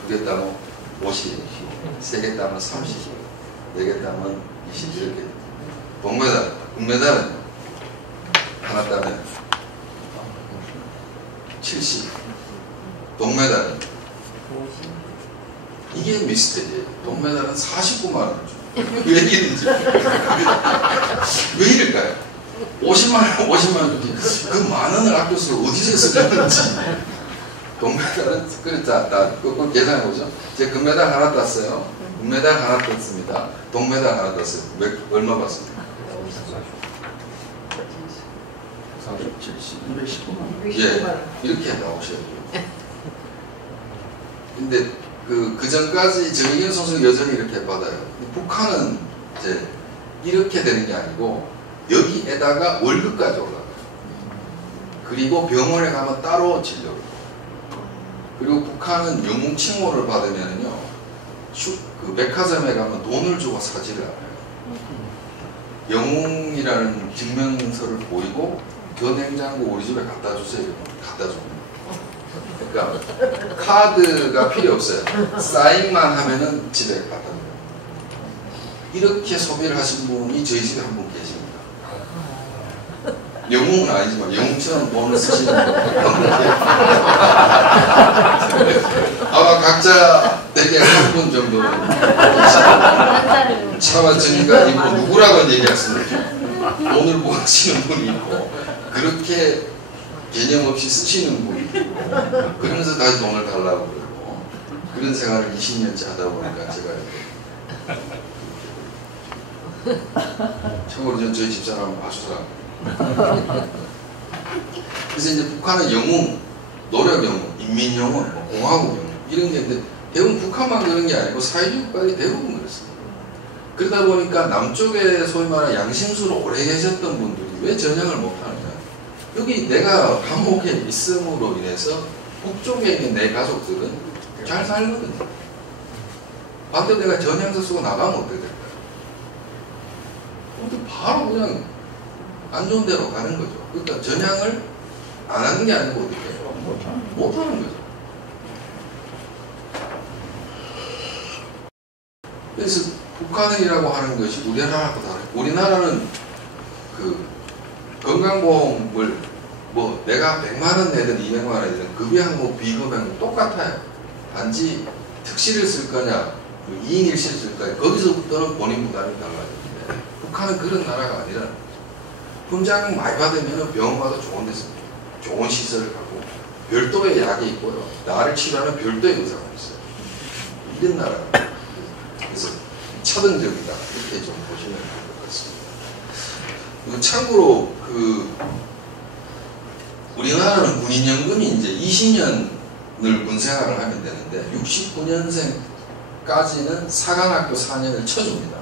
2개 따면 50, 3개 따면 30, 4개 따면 20 이렇게. 동메달, 금메달은 하나 따면 70, 동메달은 이게 미스테리예요. 동메달은 49만 원을 줘. 왜 이런지. 왜 이럴까요? 50만 원 주지. 그 만 원을 아껴서 어디서 쓰려는지. 동메달은, 나 그거 계산해보죠. 제가 금메달 하나 땄어요. 금메달 하나 땄습니다. 동메달 하나 땄어요. 얼마 받습니까? 40, 70, 219만. 예, 이렇게 나오셔야 돼요. 근데 그 전까지 정의견 선수는 여전히 이렇게 받아요. 북한은 이제 이렇게 되는 게 아니고 여기에다가 월급까지 올라가요. 그리고 병원에 가면 따로 진료를. 그리고 북한은 영웅 칭호를 받으면요, 그 백화점에 가면 돈을 주고 사지를 않아요. 영웅이라는 증명서를 보이고 저 냉장고 우리 집에 갖다 주세요. 갖다 줍니다. 그러니까 카드가 필요 없어요. 사인만 하면은 집에 갖다 줘요. 이렇게 소비를 하신 분이 저희 집에 한 분 계십니다. 영웅은 아니지만 영웅처럼 돈을 쓰시는 분. 아마 각자 대개 한 분 정도 차마 정의가 아니고 누구라고 얘기하시는 돈을 모으시는 분이 있고 그렇게 개념 없이 쓰시는 분이 있고 그러면서 다시 돈을 달라고 그러고 그런 생활을 20년째 하다 보니까 제가 참고로 저희 집사람은 아주사람. 그래서 이제 북한은 영웅, 노력 영웅, 인민 영웅, 공화국 영웅 이런 게 있는데 대부분 북한만 그런 게 아니고 사회주의 국가들이 대부분 그랬습니다. 그러다 보니까 남쪽에 소위 말하는 양심수로 오래 계셨던 분들이 왜 전향을 못하느냐. 여기 내가 감옥에 있음으로 인해서 북쪽에 있는 내 가족들은 잘 살거든요. 반대로 내가 전향서 쓰고 나가면 어떻게 될까요? 바로 그냥 안 좋은 데로 가는 거죠. 그러니까 전향을 안 하는 게 아니고 어떻게 해요? 못 하는 거죠. 그래서 북한이라고 하는 것이 우리나라하고 다르고 우리나라는 그 건강보험을 뭐 내가 100만원 내든 200만원 내든 급여 항목 비급 항목 똑같아요. 단지 특실을 쓸 거냐 2인 1실 쓸 거냐 거기서부터는 본인 부담이 달라지는데 북한은 그런 나라가 아니라 훈장 많이 받으면 병원 가도 좋은 데서 좋은 시설을 가고 별도의 약이 있고요. 나를 치료하는 별도의 의사가 있어요. 이런 나라가 그래서 차등적이다 이렇게 좀 보시면 될 것 같습니다. 참고로 우리나라는 군인연금이 이제 20년을 군생활을 하면 되는데 69년생까지는 사관학교 4년을 쳐줍니다.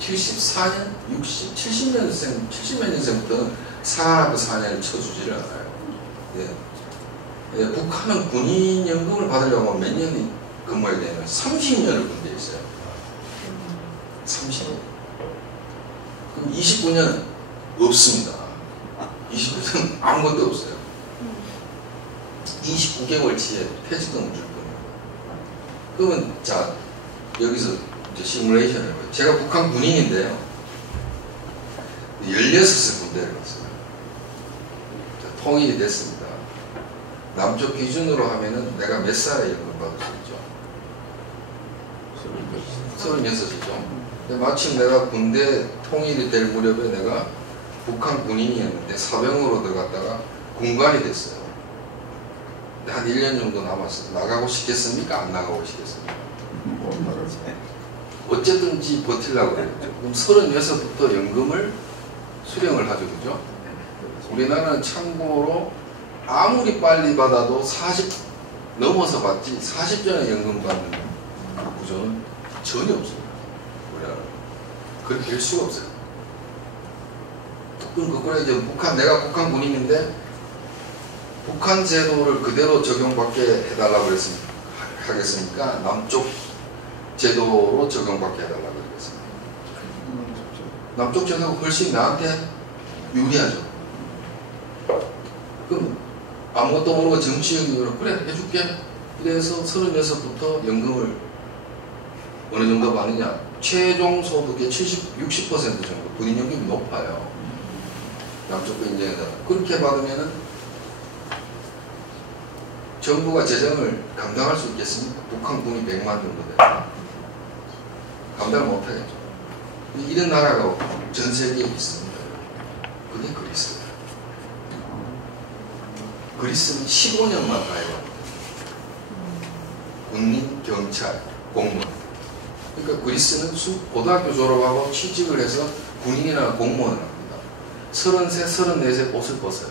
74년, 60, 70년생, 70년생부터는 사관학교 4년을 쳐주지를 않아요. 예. 예, 북한은 군인연금을 받으려고 하면 몇 년이 근무해야 되냐면 30년을 군대에 있어요. 30년. 그럼 29년 없습니다. 29년 아무것도 없어요. 29개월치에 퇴직금을 줄 겁니다. 그러면 자 여기서 이제 시뮬레이션을 해봐요. 제가 북한 군인인데요. 16세 군대를 갔어요. 자, 통일이 됐습니다. 남쪽 기준으로 하면은 내가 몇 살에 연금 받을 수 있죠? 36이죠. 근데 마침 내가 군대 통일이 될 무렵에 내가 북한 군인이었는데 사병으로 들어갔다가 군관이 됐어요. 한 1년 정도 남았어요. 나가고 싶겠습니까? 안 나가고 싶겠습니까? 어쨌든지 버틸라고 그랬죠. 그럼 36부터 연금을 수령을 하죠. 그죠? 우리나라는 참고로 아무리 빨리 받아도 40 넘어서 받지 40전에 연금 받는 그 구조는 전혀 없습니다. 우리나라는. 그렇게 될 수가 없어요. 그럼 그거는 이제 내가 북한 군인인데 북한 제도를 그대로 적용받게 해달라고 하겠습니까? 남쪽 제도로 적용받게 해달라고 그랬습니다. 남쪽 제도가 훨씬 나한테 유리하죠. 그럼 아무것도 모르고 정치적으로 그래 해줄게 이래서 36부터 연금을 어느 정도 받느냐, 최종 소득의 60% 정도 군인연금이 높아요. 남쪽 인정에다 그렇게 받으면은 정부가 재정을 감당할 수 있겠습니까? 북한 군이 100만 정도 되나 감당을 못하겠죠. 이런 나라가 전 세계에 있습니다. 그게 그리스예요. 그리스는 15년만 가요. 군인, 경찰, 공무원. 그러니까 그리스는 고등학교 졸업하고 취직을 해서 군인이나 공무원을 합니다. 33, 34세 옷을 벗어요.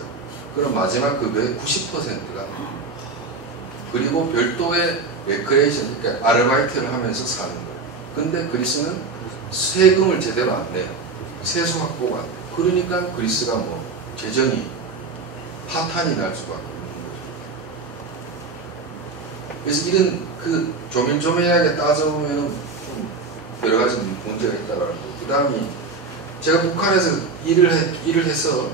그럼 마지막 급여의 90%가 그리고 별도의 레크레이션, 그러니까 아르바이트를 하면서 사는 거예요. 근데 그리스는 세금을 제대로 안 내요. 세수 확보가 안 돼요. 그러니까 그리스가 뭐 재정이 파탄이 날 수밖에 없는 거죠. 그래서 이런 그 조밀조밀하게 따져보면은 좀 여러 가지 문제가 있다라는 거. 그 다음이 제가 북한에서 일을 해서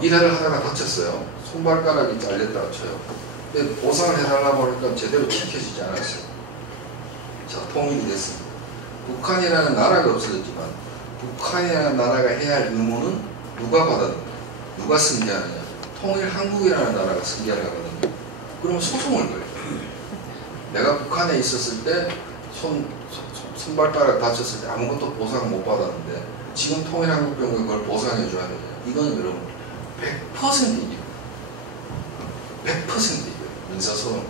일을 하다가 다쳤어요. 손발가락이 잘렸다고 쳐요. 근데 보상을 해달라고 하니까 제대로 지켜지지 않았어요. 자, 통일이 됐습니다. 북한이라는 나라가 없어졌지만 북한이라는 나라가 해야 할 의무는 누가 받았느냐, 누가 승계하느냐. 통일 한국이라는 나라가 승계를 하거든요. 그러면 소송을 걸어요. 내가 북한에 있었을 때 손발가락 다쳤을 때 아무것도 보상 못 받았는데 지금 통일 한국병원이 그걸 보상해 줘야 되냐. 이거는 여러분 100% 이겨요. 100% 이겨요. 민사소송 걸어요.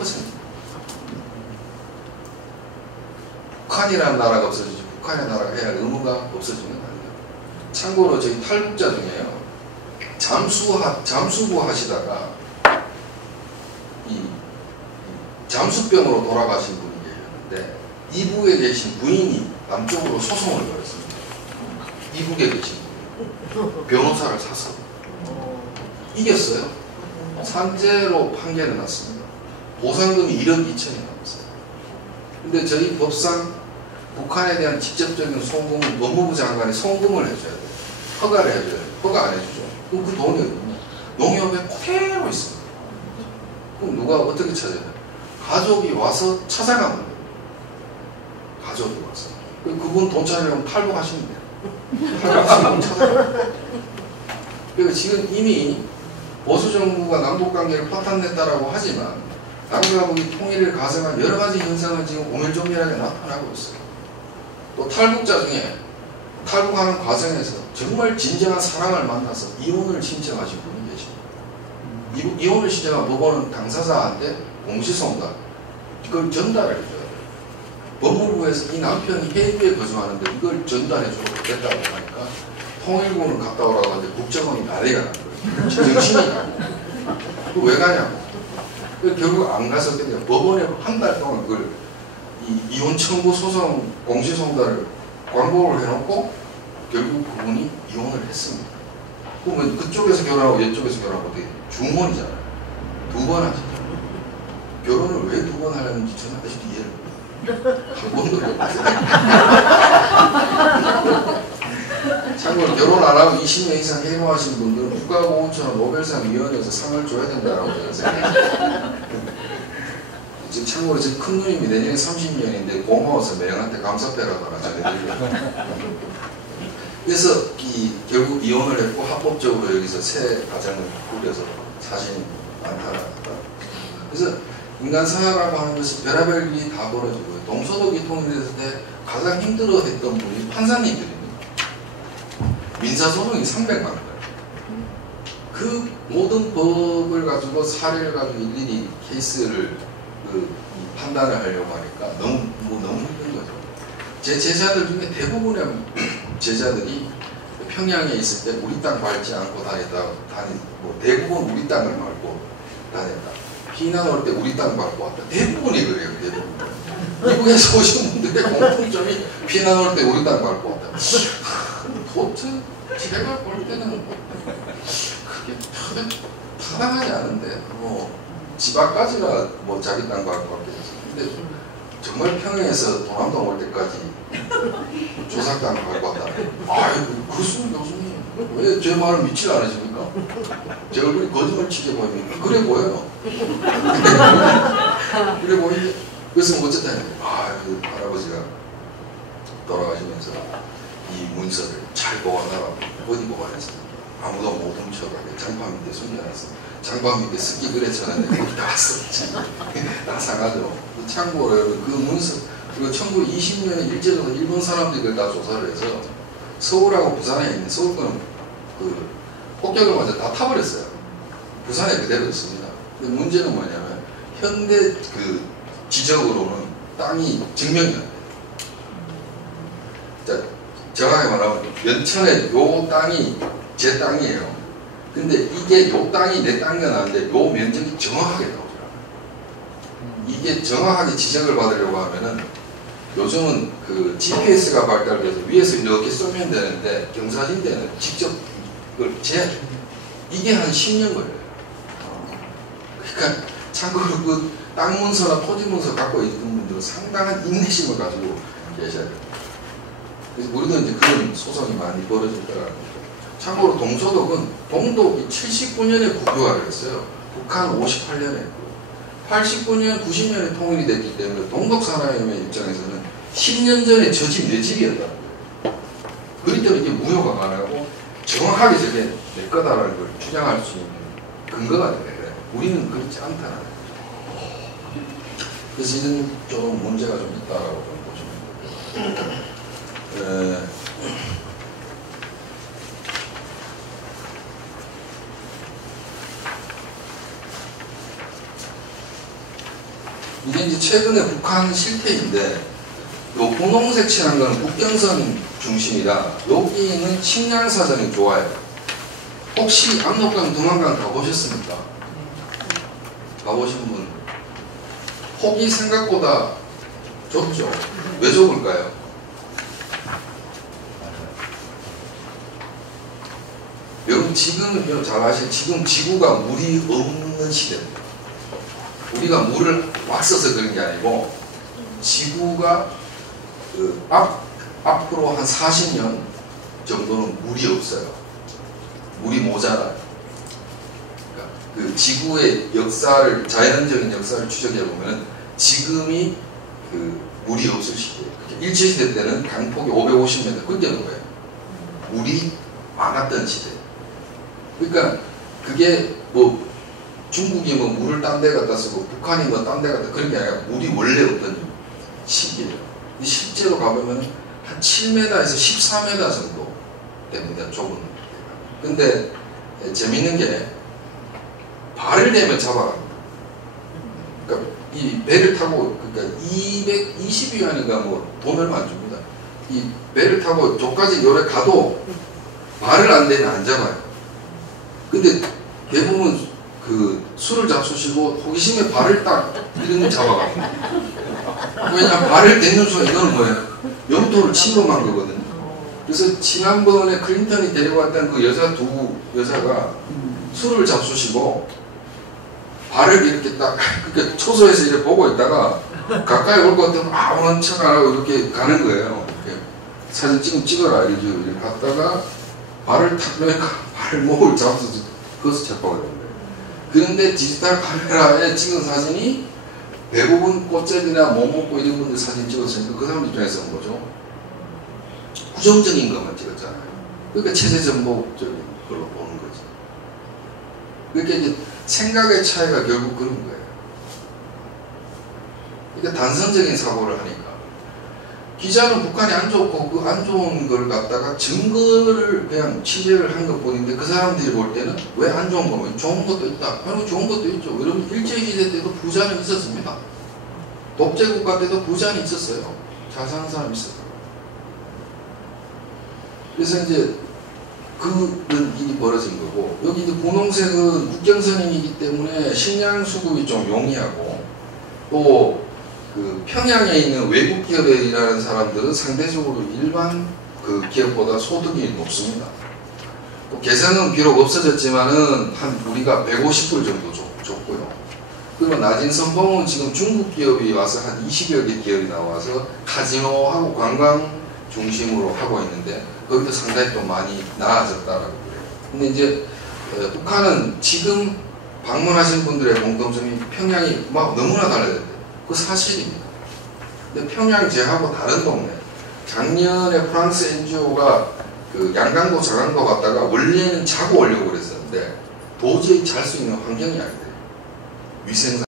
100%. 북한이라는 나라가 없어지지 북한의 나라가 해야 할 의무가 없어지면 안 돼요. 참고로 저희 탈북자 중에요. 잠수부 하시다가 이 잠수병으로 돌아가신 분이 계셨는데 이북에 계신 부인이 남쪽으로 소송을 걸었습니다. 이북에 계신 분 변호사를 사서 이겼어요. 산재로 판결을 났습니다. 보상금이 1억 2천이 남았어요. 근데 저희 법상 북한에 대한 직접적인 송금은 법무부 장관이 송금을 해줘야 돼요. 허가를 해줘야 돼요. 허가 안 해주죠. 그럼 그 돈이 어디냐? 농협에 그대로 있습니다. 그럼 누가 어떻게 찾아야 돼요? 가족이 와서 찾아가면 돼요. 가족이 와서. 그분 돈 찾으려면 탈북하시면 돼요. 탈북하시면 찾아가요. 그러니까 지금 이미 보수정부가 남북관계를 파탄냈다라고 하지만 남과 북이 통일을 가정한 여러 가지 현상은 지금 오밀조밀하게 나타나고 있어요. 또 탈북자 중에 탈북하는 과정에서 정말 진정한 사랑을 만나서 이혼을 신청하신 분이 계십니다. 이혼을 신청한 법원은 당사자한테 공시송달 이걸 전달해 줘야 돼요. 법무부에서 이 남편이 해외에 거주하는데 이걸 전달해 줘도 됐다고 하니까 통일부는 갔다 오라고 하는데 국정원이 난리가 난 거예요. 정신이 가고 왜 가냐고. 결국 안 가서 그냥 법원에 한 달 동안 그걸 이혼 청구 소송 공시송달을 광고를 해놓고 결국 그분이 이혼을 했습니다. 그러면 그쪽에서 결혼하고 이쪽에서 결혼하고 되게 중혼이잖아요. 두 번 하시죠. 결혼을 왜 두 번 하려는지 저는 아직도 이해를 못해요. 한 번도 못해요. 참고로 결혼 안 하고 20년 이상 해고하신 분들은 국가공헌처럼 노벨상 위원회에서 상을 줘야 된다라고 생각해요. 지금 참고로 지금 큰 누님이 내년에 30년인데 고마워서 매형한테 감사패라고 하나 전해드리려고. 그래서 결국 이혼을 했고 합법적으로 여기서 새 가정을 꾸려서 사실이 많다라고. 그래서 인간사회라고 하는 것이 별의별 일이 다 벌어지고요. 동서독이 통일됐을 때 가장 힘들어했던 분이 판사님들입니다. 민사소송이 300만 원. 그 모든 법을 가지고 사례를 가지고 일일이 케이스를 이 판단을 하려고 하니까 너무 힘든 거죠. 제 제자들 중에 대부분의 제자들이 평양에 있을 때 우리 땅 밟지 않고 뭐 대부분 우리 땅을 밟고 다녔다. 피난 올 때 우리 땅 밟고 왔다. 대부분이 그래요. 대부분. 미국에서 오신 분들의 공통점이 피난 올 때 우리 땅 밟고 왔다. 도트 제가 볼 때는 그게 타당하지 않은데 집 앞까지라 자기 땅 밟고 왔겠지. 근데 정말 평양에서 도남동 올 때까지 조상 땅 밟고 왔다. 아이고 그렇습니다 교수님. 왜 제 말을 믿지 않으십니까? 제 얼굴이 거짓말 치게 보입니까? 그래 보여요. 그래 보이는데 그래서 어쨌든 그 할아버지가 돌아가시면서 이 문서를 잘 보관하라고 어디 보관했습니까? 아무도 못 훔쳐가게 장판 밑에 숨겨놨어. 장판 밑에 습기 그래 쳤는데 거기 다 썼지. 다 상하죠. 참고로 그 문서 그리고 1920년에 일제적으로 일본 사람들이 그걸 다 조사를 해서 서울하고 부산에 있는 서울 거는 그 폭격을 맞아 다 타버렸어요. 부산에 그대로 있습니다. 근데 문제는 뭐냐면 현대 그 지적으로는 땅이 증명이 안 돼요. 자, 정확하게 말하면 연천에 요 땅이 제 땅이에요. 근데 이게 요 땅이 내 땅은 아닌데 요 면적이 정확하게 나오더라고요. 이게 정확하게 지적을 받으려고 하면은 요즘은 그 GPS가 발달돼서 위에서 이렇게 쏘면 되는데 경사진대는 직접 그걸 이게 한 10년 걸려요. 그러니까 참고로 그 땅 문서나 토지 문서 갖고 있는 분들은 상당한 인내심을 가지고 계셔야 돼요. 그래서 우리도 이제 그런 소송이 많이 벌어질 거라는 거죠. 참고로 동서독은 동독이 79년에 국유화를 했어요. 북한 58년에 했고 89년, 90년에 통일이 됐기 때문에 동독 사람의 입장에서는 10년 전에 저 집 내 집이었다는 거예요. 그렇기 때문에 이게 무효가 가능하고 정확하게 저게 내 거다라는 걸 주장할 수 있는 근거가 되는데 우리는 그렇지 않다는 거죠. 그래서 이런 좀 문제가 좀 있다라고 좀 보시면 돼요. 이게 이제 최근에 북한 실태인데 요 분홍색 칠한 건 국경선 중심이라 여기는 식량사정이 좋아요. 혹시 압록강 두만강 가보셨습니까? 가보신 분? 폭이 생각보다 좁죠? 왜 좁을까요? 여러분 지금 잘 아시죠? 지금 지구가 물이 없는 시대입니다. 우리가 물을 막 써서 그런 게 아니고 지구가 앞으로 한 40년 정도는 물이 없어요. 물이 모자라요. 그러니까 그 지구의 역사를 자연적인 역사를 추적해 보면 지금이 그 물이 없을 시기예요. 일제시대 때는 강폭이 550m 그때는 거예요. 물이 많았던 시대. 그러니까 그게 뭐 중국이 뭐 물을 딴 데 갖다 쓰고 북한이 뭐 딴 데 갖다 그런 게 아니라 물이 원래 없던 시기예요. 실제로 가보면 한 7m에서 14m 정도 됩니다. 좁은. 근데 재밌는 게 발을 대면 잡아갑니다. 그러니까 이 배를 타고 그러니까 220위안인가 뭐 돈 얼마 안 줍니다. 이 배를 타고 저까지 요래 가도 발을 안 대면 안 잡아요. 근데 대부분 그 술을 잡수시고 호기심에 발을 딱 이런 잡아갑니다. 왜냐하면 발을 대는 순간 이거는 뭐예요? 영토를 침범한 거거든요. 그래서 지난번에 클린턴이 데려왔던 그 두 여자가 술을 잡수시고 발을 이렇게 딱 그러니까 초소에서 이렇게 보고 있다가 가까이 올 것 같으면 아무런 척 안 하고 이렇게 가는 거예요. 이렇게 사진 찍어라 이렇게 갔다가 발을 탁 놓으니까 발목을 잡아서 그것을 체포하게 된 거예요. 그런데 디지털 카메라에 찍은 사진이 대부분 꽃제비나 못 먹고 이런 분들 사진 찍었으니까 그 사람 입장에서는 뭐죠? 부정적인 것만 찍었잖아요. 그러니까 체제 전복적인 걸로 보는 거죠. 그러니까 이제 생각의 차이가 결국 그런 거예요. 그러니까 단선적인 사고를 하니까 기자는 북한이 안 좋고 그 안 좋은 걸 갖다가 증거를 그냥 취재를 한 것 뿐인데 그 사람들이 볼 때는 왜 안 좋은 거면 좋은 것도 있다. 아니 좋은 것도 있죠. 여러분 일제시대 때도 부자는 있었습니다. 독재국가 때도 부자는 있었어요. 잘 사는 사람이 있었어요. 그래서 이제 그런 일이 벌어진 거고 여기 이제 분홍색은 국경선행이기 때문에 식량 수급이 좀 용이하고 또 그 평양에 있는 외국 기업에 일하는 사람들은 상대적으로 일반 그 기업보다 소득이 높습니다. 또 개성은 비록 없어졌지만은 한 우리가 150불 정도 줬고요. 그리고 낮은 선봉은 지금 중국 기업이 와서 한 20여 개 기업이 나와서 카지노하고 관광 중심으로 하고 있는데 거기도 상당히 또 많이 나아졌다라고 그래요. 근데 이제 북한은 지금 방문하신 분들의 공통점이 평양이 막 너무나 달라졌대요. 그 사실입니다. 근데 평양 제하고 다른 동네. 작년에 프랑스 NGO가 그 양강도 자강도 갔다가 원래는 자고 오려고 그랬었는데 도저히 잘 수 있는 환경이 아니대요. 위생이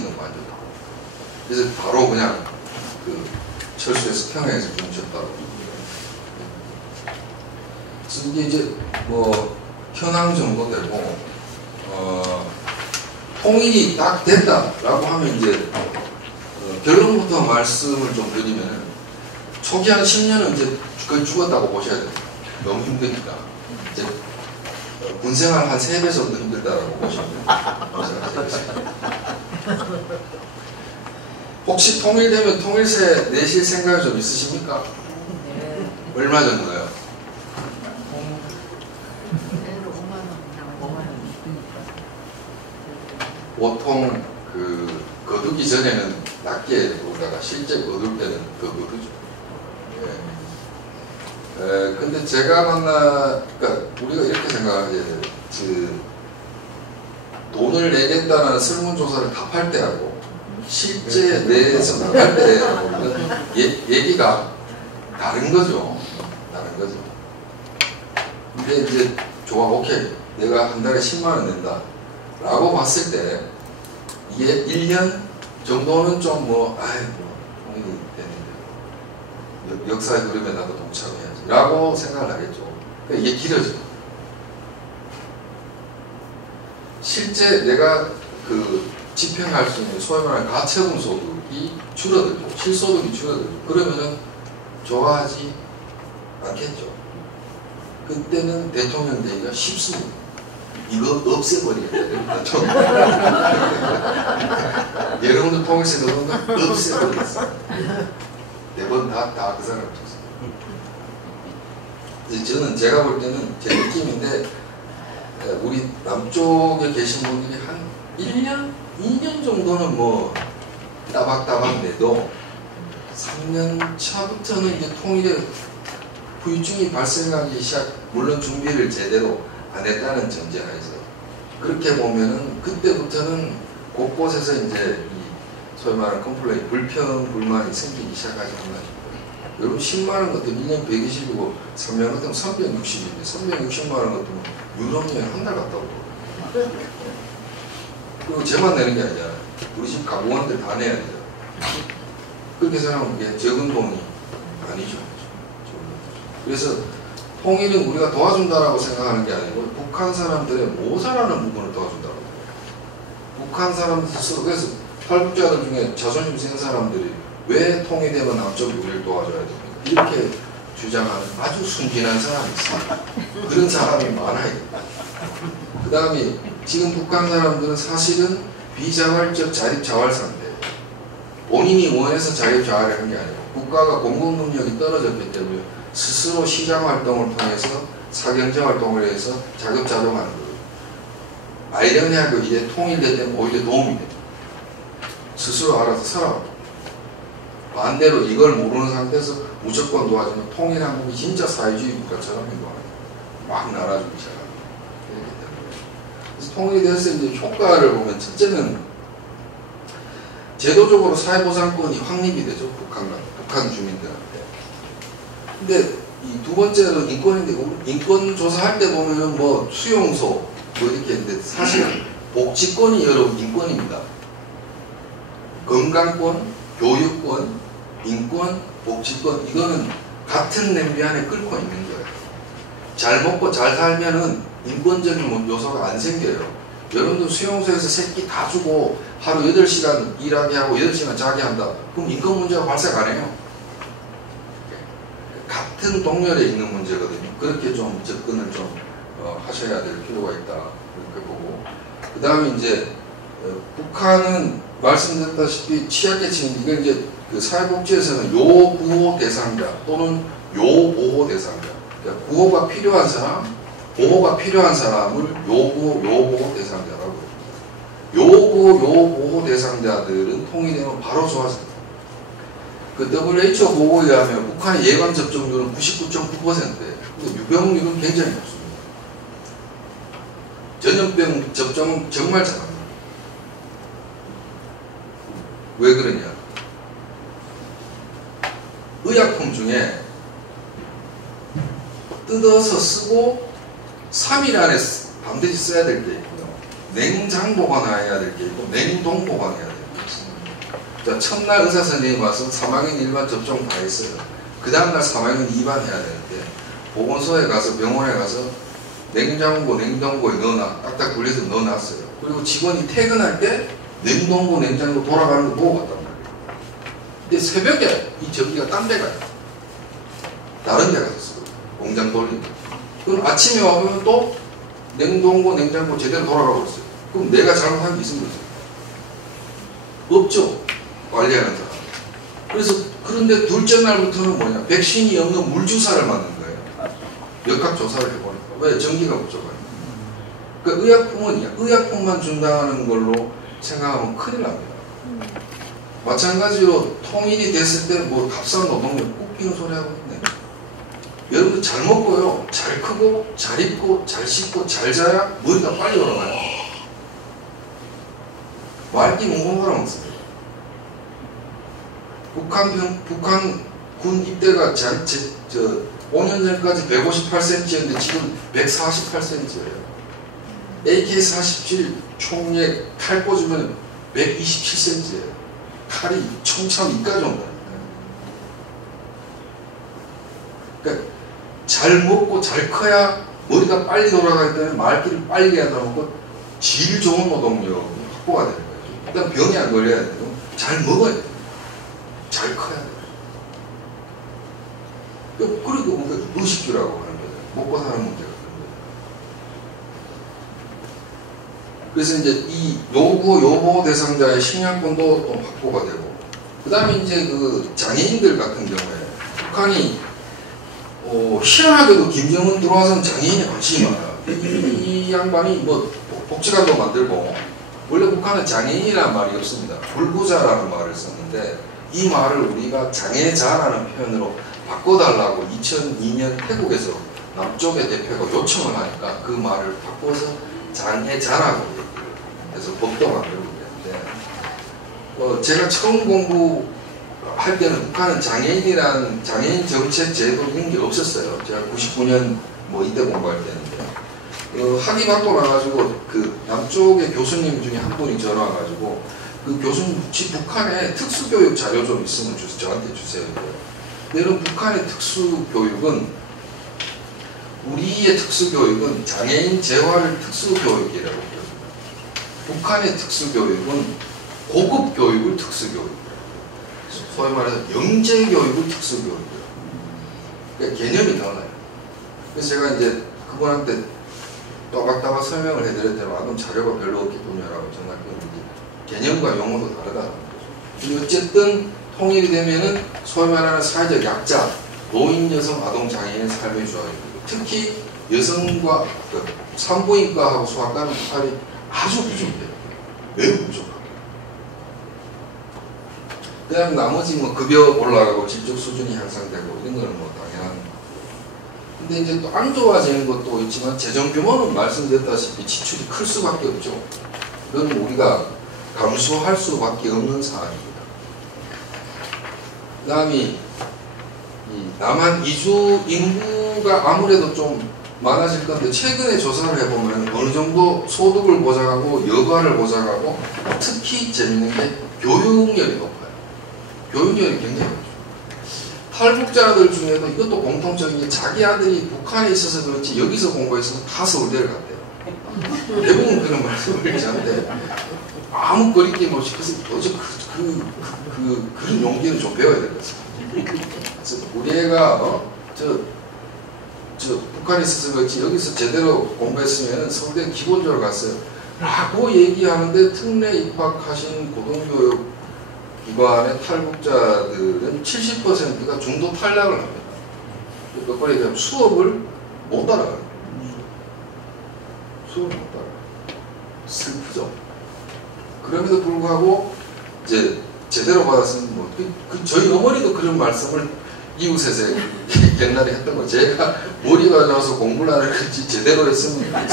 너무 안 좋다. 그래서 바로 그냥 그 철수해서 평양에서 주무셨다고. 그래서 이제 뭐 현황 정도 되고 통일이 딱 됐다라고 하면 이제 결론부터 말씀을 좀 드리면 초기 한 10년은 이제 거의 죽었다고 보셔야 됩니다. 너무 힘드니까. 이제 군생활 한 3배 정도 힘들다라고 보시면 혹시 통일되면 통일세 내실 생각이 좀 있으십니까? 네. 얼마 정도요? 보통 그 거두기 전에는 낮게 보다가 실제 거둘 때는 더 거두죠. 예. 근데 제가 그러니까 우리가 이렇게 생각해야 돼요. 그 돈을 내겠다는 설문조사를 답할 때하고 실제 내에서 나갈 때하고는 얘기가 다른 거죠. 다른 거죠. 근데 이제 좋아, 오케이. 내가 한 달에 10만 원 낸다. 라고 봤을 때 이게 1년 정도는 좀 통일이 되는데 역사의 흐름에 나도 동참해야지 라고 생각을 하겠죠. 그러니까 이게 길어져. 실제 내가 그 집행할 수 있는 소위 말하는 가처분 소득이 줄어들고 실소득이 줄어들고 그러면은 좋아하지 않겠죠. 그때는 대통령 되기가 쉽습니다. 이거 없애버려야 돼. 여러분들 통일세 넣은 거 없애버렸어. 4번 다 그 사람 줬어. 저는 제가 볼 때는 제 느낌인데 우리 남쪽에 계신 분들이 한 1년, 2년 정도는 뭐 따박따박 내도 3년 차부터는 이제 통일의 후유증이 발생하기 시작, 물론 준비를 제대로 안 했다는 전제하에서 그렇게 보면은 그때부터는 곳곳에서 이제 이 소위 말하는 컴플레인, 불평, 불만이 생기기 시작하지 않나 싶어요. 여러분 10만원 같으면 1년 120이고 3년 같으면 360인데 360만원 같으면 유럽여행 한 달 갔다 오고 그리고 제만 내는 게 아니잖아요. 우리 집 가공원들 다 내야 돼요. 그렇게 생각하면 그게 적은 돈이 아니죠. 그래서 통일은 우리가 도와준다라고 생각하는 게 아니고 북한 사람들의 모자라는 부분을 도와준다고 해요. 북한 사람들 그래서 탈북자들 중에 자존심 센 사람들이 왜 통일되면 남쪽이 우리를 도와줘야 됩니까? 이렇게 주장하는 아주 순진한 사람이 있습니다. 그런 사람이 많아요. 그 다음에 지금 북한 사람들은 사실은 비자발적 자립자활상태예요. 본인이 원해서 자립자활을 한 게 아니고 국가가 공급 능력이 떨어졌기 때문에 스스로 시장 활동을 통해서 사경제 활동을 해서 자급자족하는 거예요. 아이러니하게 이제 통일될 때는 오히려 도움이 돼요. 스스로 알아서 살아요. 반대로 이걸 모르는 상태에서 무조건 도와주면 통일 한국이 진짜 사회주의 국가처럼 행동하는 막 날아주기 시작합니다. 그래서 통일이 됐을 때 효과를 보면 첫째는 제도적으로 사회보장권이 확립이 되죠. 북한 주민들한테. 근데 이 두 번째는 인권인데 인권 조사할 때 보면은 뭐 수용소 뭐 이렇게 했는데 사실 복지권이 여러분 인권입니다. 건강권, 교육권, 인권, 복지권 이거는 같은 냄비 안에 끓고 있는 거예요. 잘 먹고 잘 살면은 인권적인 요소가 안 생겨요. 여러분들 수용소에서 새끼 다 주고 하루 8시간 일하게 하고 8시간 자게 한다. 그럼 인권 문제가 발생 안 해요. 같은 동열에 있는 문제거든요. 그렇게 좀 접근을 좀 하셔야 될 필요가 있다. 이렇게 보고. 그 다음에 이제 북한은 말씀드렸다시피 취약계층, 이건 이제 그 사회복지에서는 요구호 대상자 또는 요보호 대상자. 그러니까 구호가 필요한 사람, 보호가 필요한 사람을 요보호 대상자라고 합니다. 요보호 대상자들은 통일되면 바로 좋아집니다. 그 WHO 보고에 의하면 북한의 예방 접종률은 99.9%예요. 유병률은 굉장히 높습니다. 전염병 접종은 정말 잘합니다. 왜 그러냐? 의약품 중에 뜯어서 쓰고 3일 안에 반드시 써야 될 게 있고요. 냉장 보관해야 될 게 있고 냉동 보관해야 될 게 있습니다. 자, 첫날 의사 선생님이 와서 3학년 1반 접종 다 했어요. 그 다음날 3학년 2반 해야 되는데 보건소에 가서 병원에 가서 냉장고, 냉동고에 넣어놔 딱딱 굴려서 넣어놨어요. 그리고 직원이 퇴근할 때 냉동고, 냉장고 돌아가는 거 보고 갔단 말이에요. 근데 새벽에 이 전기가 딴 데 가요. 다른 데 가서 쓰고 공장 돌리고. 그럼 아침에 와보면 또 냉동고, 냉장고 제대로 돌아가고 있어요. 그럼 내가 잘못한 게 있은 거죠. 없죠. 관리하는 사람. 그래서 그런데 둘째 날부터는 뭐냐? 백신이 없는 물주사를 맞는 거예요. 역학조사를 해보니까. 왜? 전기가 부족하니까. 그러니까 의약품은 의약품만 준다는 걸로 생각하면 큰일 납니다. 마찬가지로 통일이 됐을 때 뭐 값싼 노동력 꼽히는 소리 하고 있네. 여러분들 잘 먹고요, 잘 크고, 잘 입고, 잘 씻고, 잘 자야 머리가 빨리 올라가요. 말기 몽공사람 없습니다. 북한 군 입대가 5년 전까지 158cm였는데 지금 148cm예요. AK-47 총에 칼 꽂으면 127cm예요. 칼이 총참 이까지 온다니까요. 그러니까 잘 먹고 잘 커야 머리가 빨리 돌아가기 때문에 말기를 빨리 하다 보고 질 좋은 노동력이 확보가 되는 거예요. 일단 병이 안 걸려야 되고 잘 먹어야 돼요. 잘 커야 돼요. 그리고 의식주라고 하는 거죠. 먹고 사는 문제가 그런 거예요. 그래서 이제 이 요보호 대상자의 식량권도 또 확보가 되고, 그 다음에 이제 그 장애인들 같은 경우에 북한이 희한하게도 김정은 들어와서는 장애인에 관심이 많아요. 이 양반이 뭐 복지관도 만들고, 원래 북한은 장애인이라는 말이 없습니다. 불구자라는 말을 썼는데 이 말을 우리가 장애자라는 표현으로 바꿔달라고 2002년 태국에서 남쪽의 대표가 요청을 하니까 그 말을 바꿔서 장애자라고 얘기를 해서 법도 만들고 그랬는데, 제가 처음 공부할 때는 북한은 장애인 정책 제도 이런 게 없었어요. 제가 99년 뭐 이때 공부할 때인데, 학위 받고 나가지고 그 남쪽의 교수님 중에 한 분이 전화 와가지고 그 교수님 북한에 특수교육 자료 좀 있으면 저한테 주세요. 근데 북한의 특수교육은, 우리의 특수교육은 장애인 재활 특수교육이라고 합니다. 북한의 특수교육은 고급 교육을 특수교육이라고, 소위 말해서 영재교육을 특수교육이라고. 그러니까 개념이 달라요. 그래서 제가 이제 그분한테 또박또박 설명을 해드렸더니 그럼 자료가 별로 없기 뿐이라고 전화했는데 개념과 용어도 다르다는 거죠. 어쨌든 통일이 되면은 소위 말하는 사회적 약자, 노인, 여성, 아동, 장애인의 삶의 조화입니다. 특히 여성과 산부인과하고 소아과는 북한이 아주 부족해요. 매우 부족합니다. 그 다음 나머지 뭐 급여 올라가고 질적 수준이 향상되고 이런 거는 뭐 당연한. 근데 이제 또 안 좋아지는 것도 있지만 재정 규모는 말씀드렸다시피 지출이 클 수밖에 없죠. 그건 우리가 감수할 수밖에 없는 사안입니다. 그 다음에 이 남한 이주 인구가 아무래도 좀 많아질 건데, 최근에 조사를 해보면 어느 정도 소득을 보장하고 여가를 보장하고, 특히 재밌는 게 교육열이 높아요. 교육열이 굉장히 높죠. 탈북자들 중에도 이것도 공통적인 게 자기 아들이 북한에 있어서 그렇지 여기서 공부해서 다 서울대를 갔대요. 대부분 그런 말씀을 저한테 아무 거리낌 없이 그래서 그런 용기는 좀 배워야 될 것 같습니다. 그래서 우리 애가 저 북한에 있어서 그렇지 여기서 제대로 공부했으면 서울대 기본적으로 갔어요 라고 얘기하는데 특례 입학하신 고등교육 기관의 탈북자들은 70%가 중도 탈락을 합니다. 몇 번에 대한 수업을 못 따라가요. 수업을 못 따라가요. 슬프죠. 그럼에도 불구하고 이제 제대로 받았으면 저희 어머니도 그런 말씀을 이웃에서 옛날에 했던 거 제가 머리가 나와서 공부를 안 했지 제대로 했으면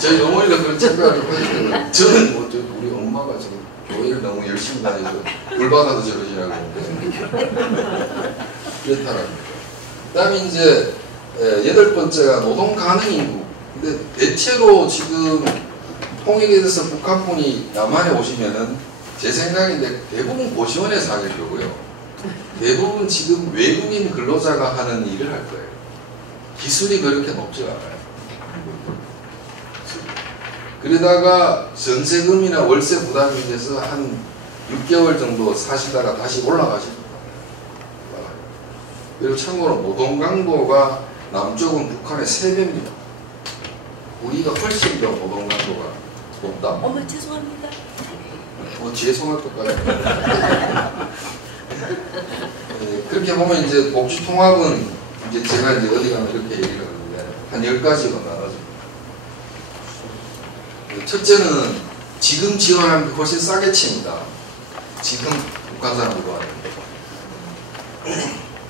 저희 어머니가 그런 생각을 하시는 거예요. 저는 우리 엄마가 지금 교회를 너무 열심히 다니서 불받아도 저러시라고 그렇다랍니다. 그 다음에 이제 8번째가 노동 가능 인구. 근데 대체로 지금 통일에 대해서 북한분이 남한에 오시면은 제 생각인데 대부분 고시원에 사실 거고요. 대부분 지금 외국인 근로자가 하는 일을 할 거예요. 기술이 그렇게 높지가 않아요. 그러다가 전세금이나 월세 부담이 돼서 한 6개월 정도 사시다가 다시 올라가실 겁니다. 그리고 참고로 노동 강도가 남쪽은 북한의 3배입니다. 우리가 훨씬 더 노동 강도가 높다. 어머 죄송합니다. 죄송할 것까지. 그렇게 보면 이제 복지통합은 이제 제가 이제 어디 가면 이렇게 얘기를 하는데 한 10가지로 나눠집니다. 첫째는 지금 지원하는 게 훨씬 싸게 칩니다. 지금 북한 사람들도 하는데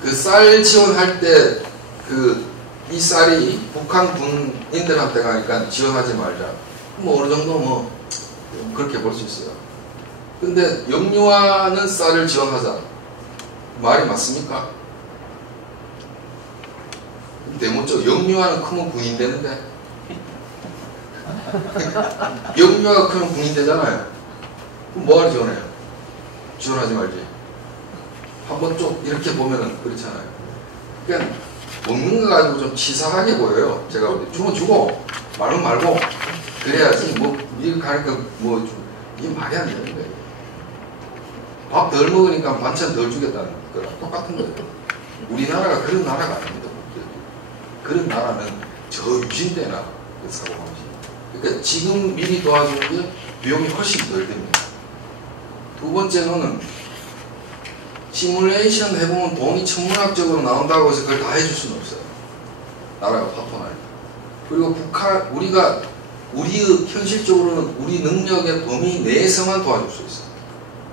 그 쌀 지원할 때 이 쌀이 북한 군인들한테 가니까 지원하지 말자. 뭐 어느 정도 뭐 그렇게 볼 수 있어요. 근데 영유아는 쌀을 지원하자. 말이 맞습니까? 대문쪽 영유아는 크면 군인 되는데 영유아가 크면 군인 되잖아요. 그럼 뭐하러 지원해요? 지원하지 말지. 한번 쭉 이렇게 보면은 그렇잖아요. 그러니까 먹는 거 가지고 좀 치사하게 보여요. 제가 볼 때 주면 주고 말은 말고 그래야지 뭐 이렇게 가니까 뭐 이게 말이 안 되는 거예요. 밥 덜 먹으니까 반찬 덜 주겠다는 거랑 똑같은 거예요. 우리나라가 그런 나라가 아닙니다. 그런 나라는 저 유신대나 사고방식. 그러니까 지금 미리 도와주는 게 비용이 훨씬 덜 됩니다. 두 번째는 시뮬레이션 해보면 돈이 천문학적으로 나온다고 해서 그걸 다 해줄 수는 없어요. 나라가 파토나니까. 그리고 우리 현실적으로는 우리 능력의 범위 내에서만 도와줄 수 있어요.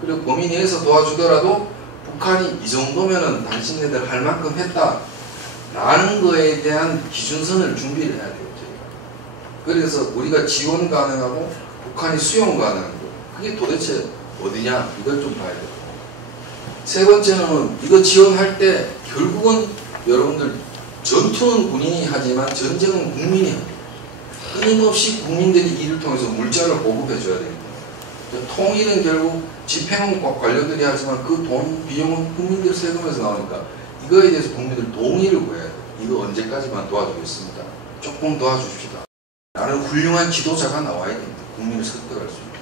그리고 범위 내에서 도와주더라도 북한이 이 정도면은 당신네들 할 만큼 했다 라는 거에 대한 기준선을 준비를 해야 돼요. 그래서 우리가 지원 가능하고 북한이 수용 가능한 거 그게 도대체 어디냐 이걸 좀 봐야 돼요. 세 번째는 이거 지원할 때 결국은 여러분들 전투는 군인이 하지만 전쟁은 국민이 합니다. 끊임없이 국민들이 이를 통해서 물자를 보급해 줘야 됩니다. 통일은 결국 집행은 관료들이 하지만 그 돈, 비용은 국민들 세금에서 나오니까 이거에 대해서 국민들 동의를 구해야 돼요. 이거 언제까지만 도와주겠습니다. 조금 도와주십시다. 라는 훌륭한 지도자가 나와야 됩니다. 국민을 설득할 수 있게.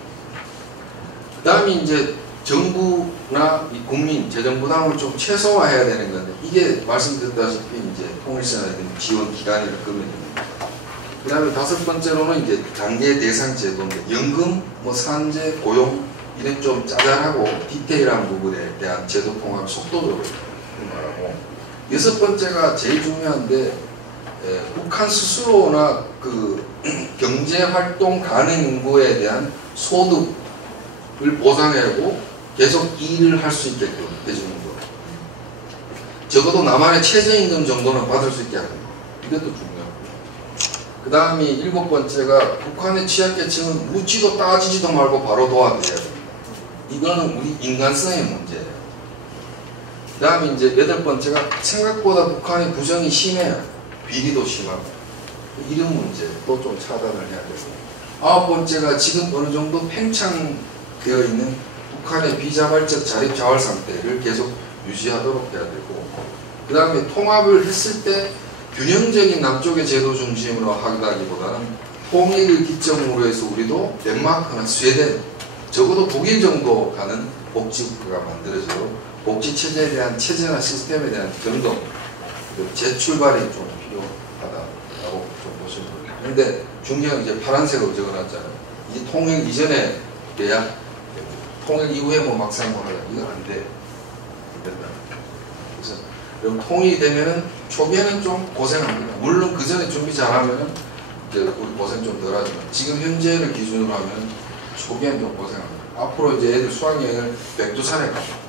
그 다음에 이제 정부나 이 국민, 재정 부담을 좀 최소화해야 되는 건데 이게 말씀드렸다시피 이제 통일선언의 지원 기간을 끄면 됩니다. 그 다음에 다섯 번째로는 이제 단계 대상 제도인데 연금, 뭐 산재, 고용 이런 좀 짜잘하고 디테일한 부분에 대한 제도 통합 속도적으로 말하고 여섯 번째가 제일 중요한데 북한 스스로나 그 경제 활동 가능 인구에 대한 소득을 보상하고 계속 일을 할 수 있게끔 해주는 거. 적어도 남한의 최저임금 정도는 받을 수 있게 하는 거. 이것도 중요하고. 그 다음에 일곱 번째가 북한의 취약계층은 묻지도 따지지도 말고 바로 도와드려야 됩니다. 이거는 우리 인간성의 문제예요. 그 다음에 이제 여덟 번째가 생각보다 북한의 부정이 심해요. 비리도 심하고. 이런 문제도 좀 차단을 해야 되고. 아홉 번째가 지금 어느 정도 팽창되어 있는 북한의 비자발적 자립 자활 상태를 계속 유지하도록 해야 되고, 그 다음에 통합을 했을 때 균형적인 남쪽의 제도 중심으로 하기보다는 통일을 기점으로 해서 우리도 덴마크나 스웨덴, 적어도 독일 정도 가는 복지국가가 만들어져서 복지 체제에 대한 체제나 시스템에 대한 변동, 재출발이 좀 필요하다라고 좀 보시면 됩니다. 그런데 중요한 이제 파란색으로 적어놨잖아요. 이 통일 이전에 돼야 통일 이후에 뭐 막상 뭐라 이건 안 돼. 안 된다. 그래서 그럼 통일이 되면은 초기에는 좀 고생합니다. 물론 그 전에 준비 잘하면은 이제 우리 고생 좀 덜하지만 지금 현재를 기준으로 하면 초기에는 좀 고생합니다. 앞으로 이제 애들 수학여행을 백두산에 가요.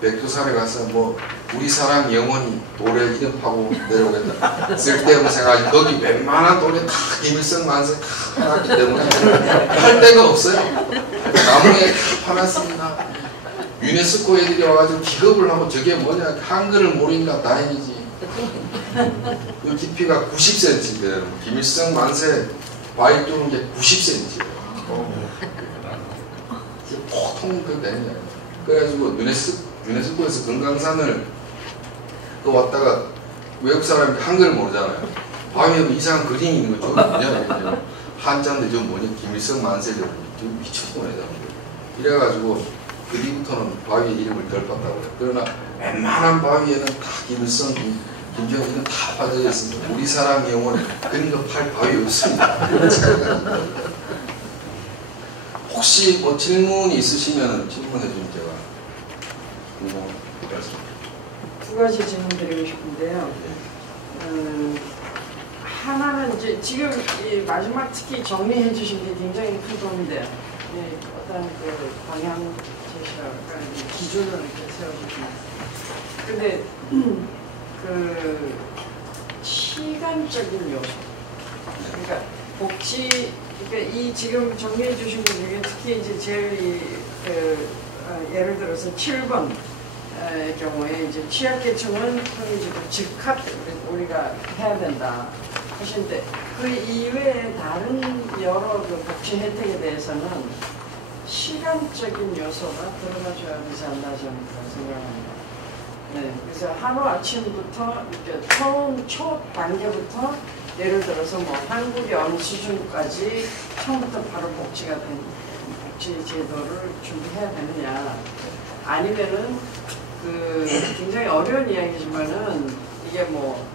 백두산에 가서 뭐 우리 사람 영원히 돌에 이름 파고 내려오겠다. 쓸데없는 생각이 거기 웬만한 돌에 다 김일성 만세 다 파놨기 때문에 할 데가 없어요. 나무에 다 파놨습니다. 유네스코 애들이 와가지고 기겁을 하고 저게 뭐냐 한글을 모르니까 다행이지. 이 깊이가 90cm인데 김일성 만세 바위 뚫은 게 90cm예요. 보통 그 되냐. 그래가지고 유네스코에서 금강산을 그 왔다가 외국 사람이 한글을 모르잖아요. 바위에 이상한 그림이 있는 거 저거 뭐냐 한자인데 저거 뭐냐 김일성 만세 저거 미쳤구나 이래가지고 그 뒤부터는 바위의 이름을 덜 봤다고 해요. 그러나 웬만한 바위에는 다 김일성, 김정일은 다 빠져 있습니다. 우리 사람 영혼 그림도 팔 바위 없습니다. 혹시 뭐 질문이 있으시면 질문해 주면 제가 두 가지 질문 드리고 싶은데요. 하나는 이제 지금 이 마지막 특히 정리해 주신 게 굉장히 큰 도움이 돼요. 예, 어떤 그 방향 제시랄까 기준을 이렇게 세워주시면. 근데 그 시간적인 요소, 그러니까 복지, 그러니까 이 지금 정리해 주신 것 중에 특히 이제 제일 예를 들어서 7번 경우에 이제 취약계층은 즉각 우리가 해야 된다 하시는데 그 이외에 다른 여러 그 복지 혜택에 대해서는 시간적인 요소가 들어가줘야 되지 않나 저는 그런 생각합니다. 네, 그래서 하루 아침부터 이렇게 초 단계부터 예를 들어서 뭐 한국의 어느 수준까지 처음부터 바로 복지가 된 복지 제도를 준비해야 되느냐 아니면은 그 굉장히 어려운 이야기지만은 이게 뭐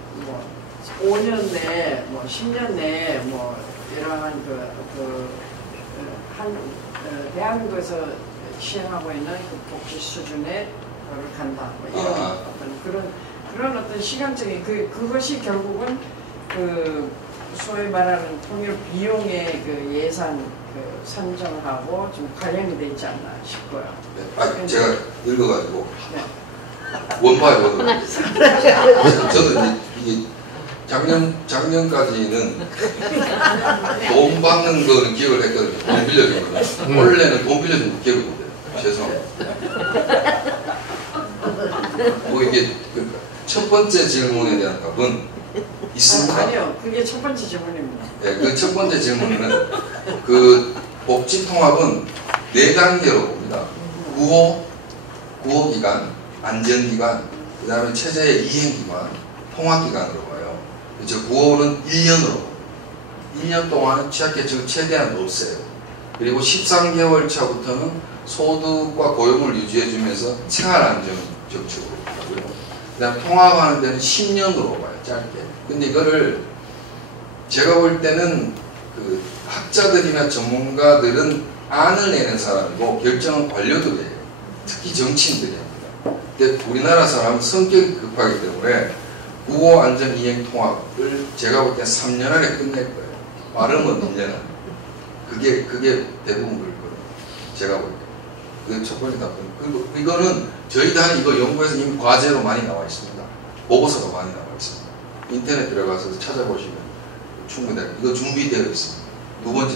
5년 내에 뭐 10년 내에 뭐 이러한 대한민국에서 시행하고 있는 그 복지 수준에 간다 뭐 이런 그런 어떤 시간적인 그것이 결국은 그 소위 말하는 통일 비용의 그 예산 그 산정하고 좀 관련이 돼 있지 않나 싶고요. 네, 제가 읽어가지고 네. 원파에 보거든요. 저는 이게 작년까지는 돈 받는 거는 기억을 했거든요. 돈 빌려주는 거. 원래는 돈 빌려주는 거 기억이 못 돼요. 죄송합니다. 뭐 이게 첫 번째 질문에 대한 답은 있습니다. 아니요, 그게 첫 번째 질문입니다. 네, 그 첫 번째 질문은 그 복지통합은 4단계로 봅니다. 구호 기간, 안전 기간, 그 다음에 체제의 이행 기간, 통합 기간으로 봐요. 저 구호는 1년으로 1년 동안은 취약계층을 최대한 없애요. 그리고 13개월 차부터는 소득과 고용을 유지해주면서 생활안정 정책으로 보고요. 그 다음 통합하는 데는 10년으로 봐요. 짧게. 근데 이거를 제가 볼 때는 그 학자들이나 전문가들은 안을 내는 사람이고 결정은 관료들이에요. 특히 정치인들이 합니다. 근데 우리나라 사람은 성격이 급하기 때문에 구호 안전 이행 통합을 제가 볼 때 3년 안에 끝낼 거예요. 빠르면 1년 안에. 그게 대부분 그럴 거예요. 제가 볼 때. 그게 첫 번째 답변. 그리고 이거는 저희 단이 이거 연구해서 이미 과제로 많이 나와 있습니다. 보고서가 많이 나와 있습니다. 인터넷 들어가서 찾아보시면 충분히 이거 준비되어 있습니다. 두 번째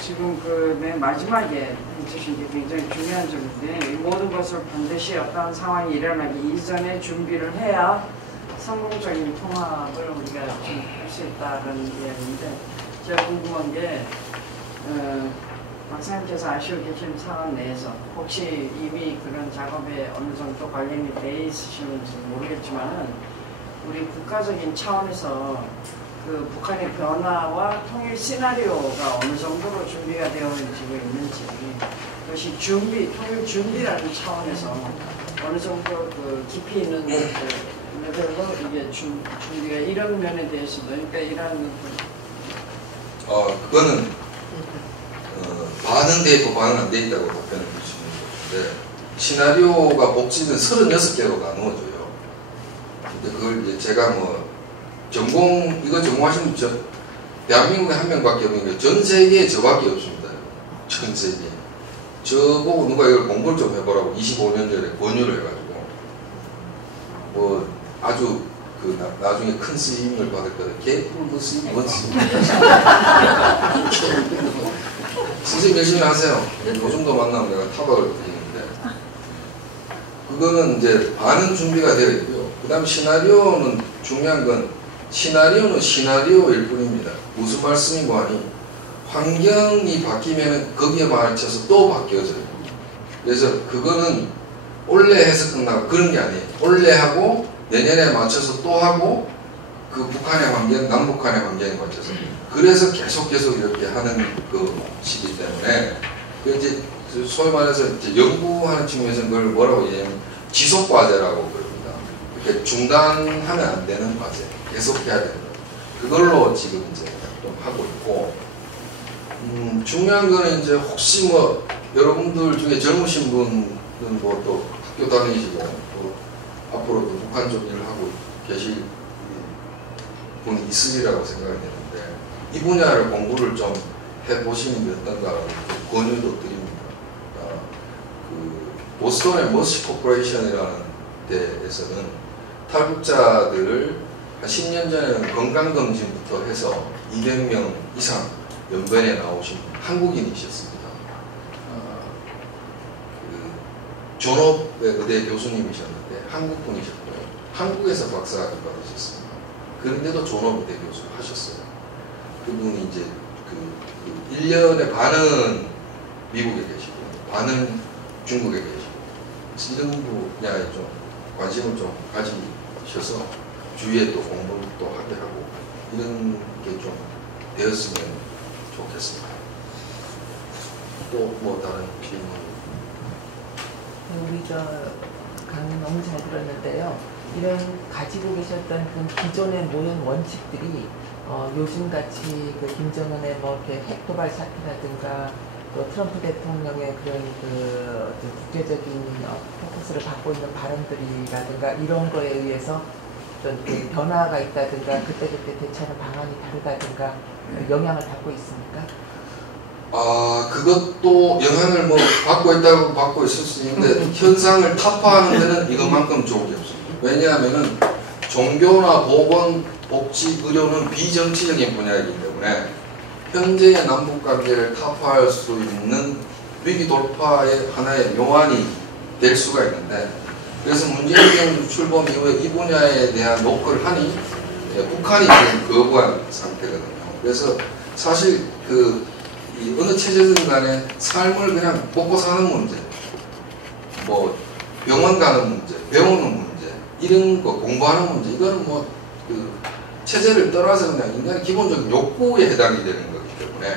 지금 그 맨 마지막에 해주신 게 굉장히 중요한 점인데 이 모든 것을 반드시 어떤 상황이 일어나기 이전에 준비를 해야 성공적인 통합을 우리가 좀 할 수 있다는 이야기인데 제가 궁금한 게 박사님께서 아시고 계신 상황 내에서 혹시 이미 그런 작업에 어느 정도 관련이 돼 있으시는지 모르겠지만은 우리 국가적인 차원에서 그 북한의 변화와 통일 시나리오가 어느 정도로 준비가 되어지고 있는지 그것이 통일 준비라는 차원에서 어느 정도 그 깊이 있는 그 레벨로 이게 준비가 이런 면에 대해서도 그러니까 이런 그거는 반은 돼 있고 반은 안 돼 있다고 답변을 주시는 것인데 시나리오가 복지는 36개로 나누어져요. 근데 그걸 이제 제가 뭐 이거 전공하신 분 대한민국에 한 명밖에 없는 게 전 세계에 저밖에 없습니다. 전 세계에. 저보고 누가 이걸 공부를 좀 해보라고 25년 전에 권유를 해가지고 뭐 아주 그 나중에 큰 쓰임을 받을 거다. 개뿔 쓰임, 뭔 쓰임. 선생님 열심히 하세요. 요즘도 만나면 내가 타박을 드리는데 그거는 이제 반은 준비가 되어 있고요. 그 다음 시나리오는 중요한 건 시나리오는 시나리오일 뿐입니다. 무슨 말씀이고 하니 환경이 바뀌면 거기에 맞춰서 또 바뀌어져요. 그래서 그거는 올해 해서 끝나고 그런 게 아니에요. 올해 하고 내년에 맞춰서 또 하고 그 북한의 환경, 남북한의 환경에 맞춰서 그래서 계속 이렇게 하는 그 시기 때문에 이제 소위 말해서 이제 연구하는 측면에서 그걸 뭐라고 얘기하면 지속과제라고 그럽니다. 이렇게 중단하면 안 되는 과제, 계속해야 되는 거. 그걸로 지금 이제 좀 하고 있고 중요한 거는 이제 혹시 뭐 여러분들 중에 젊으신 분은 뭐 또 학교 다니시고 또 앞으로도 북한 쪽 일을 하고 계실 분이 있으리라고 생각이 되는데 이 분야를 공부를 좀 해보시는 게 어떤가라고 권유도 드립니다. 그 보스턴의 머시 코퍼레이션이라는 데에서는 탈북자들을 한 10년 전에는 건강검진부터 해서 200명 이상 연변에 나오신 한국인이셨습니다. 존업의 의대 교수님이셨는데 한국분이셨고요. 한국에서 박사학위 받으셨습니다. 그런데도 존업의대 교수 하셨어요. 그분이 이제 그 1년에 반은 미국에 계시고 반은 중국에 계시고 이런 분야에 좀 관심을 좀 가지셔서 주위에 또 공부를 또 하게 하고 이런 게 좀 되었으면 좋겠습니다. 또 뭐 다른 질문? 우리 강의 너무 잘 들었는데요. 이런 가지고 계셨던 그 기존의 모든 원칙들이 요즘같이 그 김정은의 뭐 이렇게 핵 도발 사태라든가 또 트럼프 대통령의 그런 그 국제적인 포커스를 받고 있는 발언들이라든가 이런 거에 의해서 어떤 그 변화가 있다든가 그때그때 대처하는 방안이 다르다든가 영향을 받고 있습니까? 그것도 영향을 뭐 받고 있다고 받고 있을 수 있는데 현상을 타파하는 데는 이것만큼 좋은 게 없습니다. 왜냐하면은 종교나 보건, 복지, 의료는 비정치적인 분야이기 때문에 현재의 남북 관계를 타파할 수 있는 위기 돌파의 하나의 묘안이 될 수가 있는데 그래서 문재인 정부 출범 이후에 이 분야에 대한 노크를 하니 북한이 지금 거부한 상태거든요. 그래서 사실 이 어느 체제든 간에 삶을 그냥 먹고 사는 문제, 뭐 병원 가는 문제, 배우는 문제, 이런 거 공부하는 문제, 이거는 뭐 그 체제를 떠나서 그냥 인간의 기본적인 욕구에 해당이 되는 거기 때문에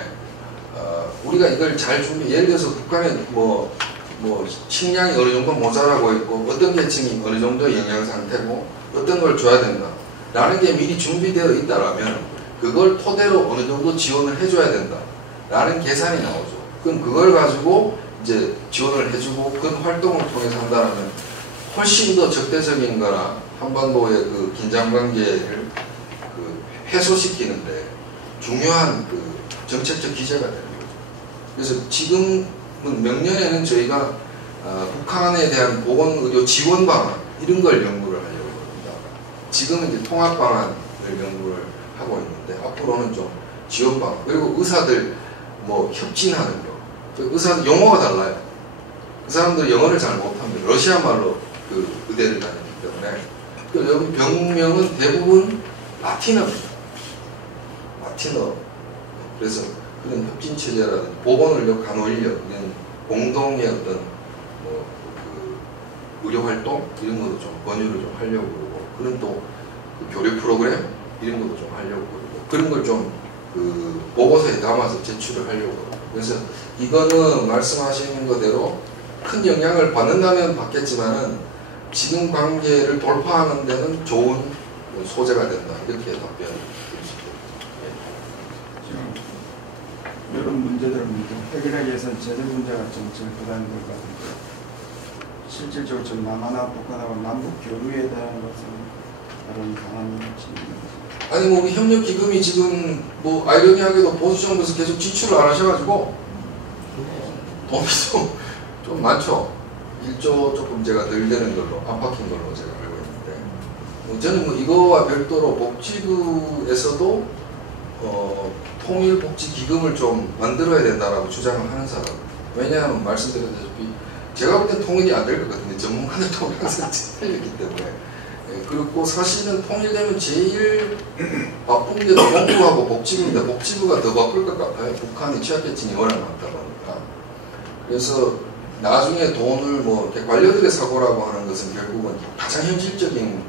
우리가 이걸 잘 예를 들어서 북한에 뭐 식량이 어느 정도 모자라고 있고 어떤 계층이 어느 정도 영양 상태고 어떤 걸 줘야 된다 라는 게 미리 준비되어 있다라면 그걸 토대로 어느 정도 지원을 해줘야 된다 라는 계산이 나오죠. 그럼 그걸 가지고 이제 지원을 해주고 그런 활동을 통해서 한다면 훨씬 더 적대적인 거나 한반도의 그 긴장관계를 해소시키는데 중요한 그 정책적 기제가 되는 거죠. 그래서 지금은 명년에는 저희가 북한에 대한 보건의료 지원 방안 이런 걸 연구를 하려고 합니다. 지금은 이제 통합 방안을 연구를 하고 있는데 앞으로는 좀 지원 방안 그리고 의사들 뭐 협진하는 거 의사들 용어가 달라요. 그 사람들 영어를 잘 못합니다. 러시아 말로 그 의대를 다니기 때문에 여기 병명은 대부분 라틴어입니다. 라틴어. 그래서 그런 협진 체제라든지 보건의료, 간호인력 이런 공동의 어떤 그 의료 활동 이런 것도 좀 권유를 좀 하려고 그러고 그런 또 그 교류 프로그램 이런 것도 좀 하려고 그러고 그런 걸 좀 그 보고서에 담아서 제출을 하려고 그러고 그래서 이거는 말씀하시는 거대로 큰 영향을 받는다면 받겠지만은 지금 관계를 돌파하는 데는 좋은 소재가 된다 이렇게 답변을 드릴 수 있습니다. 지금 이런 문제들을 해결하기 위해서는 제도 문제가 좀 제일 부담이 될 것 같은데 실질적으로 좀 남하나 북한하고 남북 교류에 대한 것은 다른 방안이 있는지. 아니 뭐 우리 협력기금이 지금 뭐 아이러니하게도 보수 정부에서 계속 지출을 안 하셔가지고 돈이 좀 많죠. 1조 조금 제가 늘 되는 걸로 안팎인 걸로 제가 알고 있는데 저는 뭐 이거와 별도로 복지부에서도 통일복지기금을 좀 만들어야 된다라고 주장을 하는 사람. 왜냐하면 말씀드렸다시피 제가 볼 땐 통일이 안 될 것 같은데 전문가들 통일 항상 틀렸기 때문에 그리고 사실은 통일되면 제일 바쁜 게 노동부하고 복지부인데 복지부가 더 바쁠 것 같아요. 북한의 취약계층이 워낙 많다 보니까. 그래서 나중에 돈을 뭐 이렇게 관료들의 사고라고 하는 것은 결국은 가장 현실적인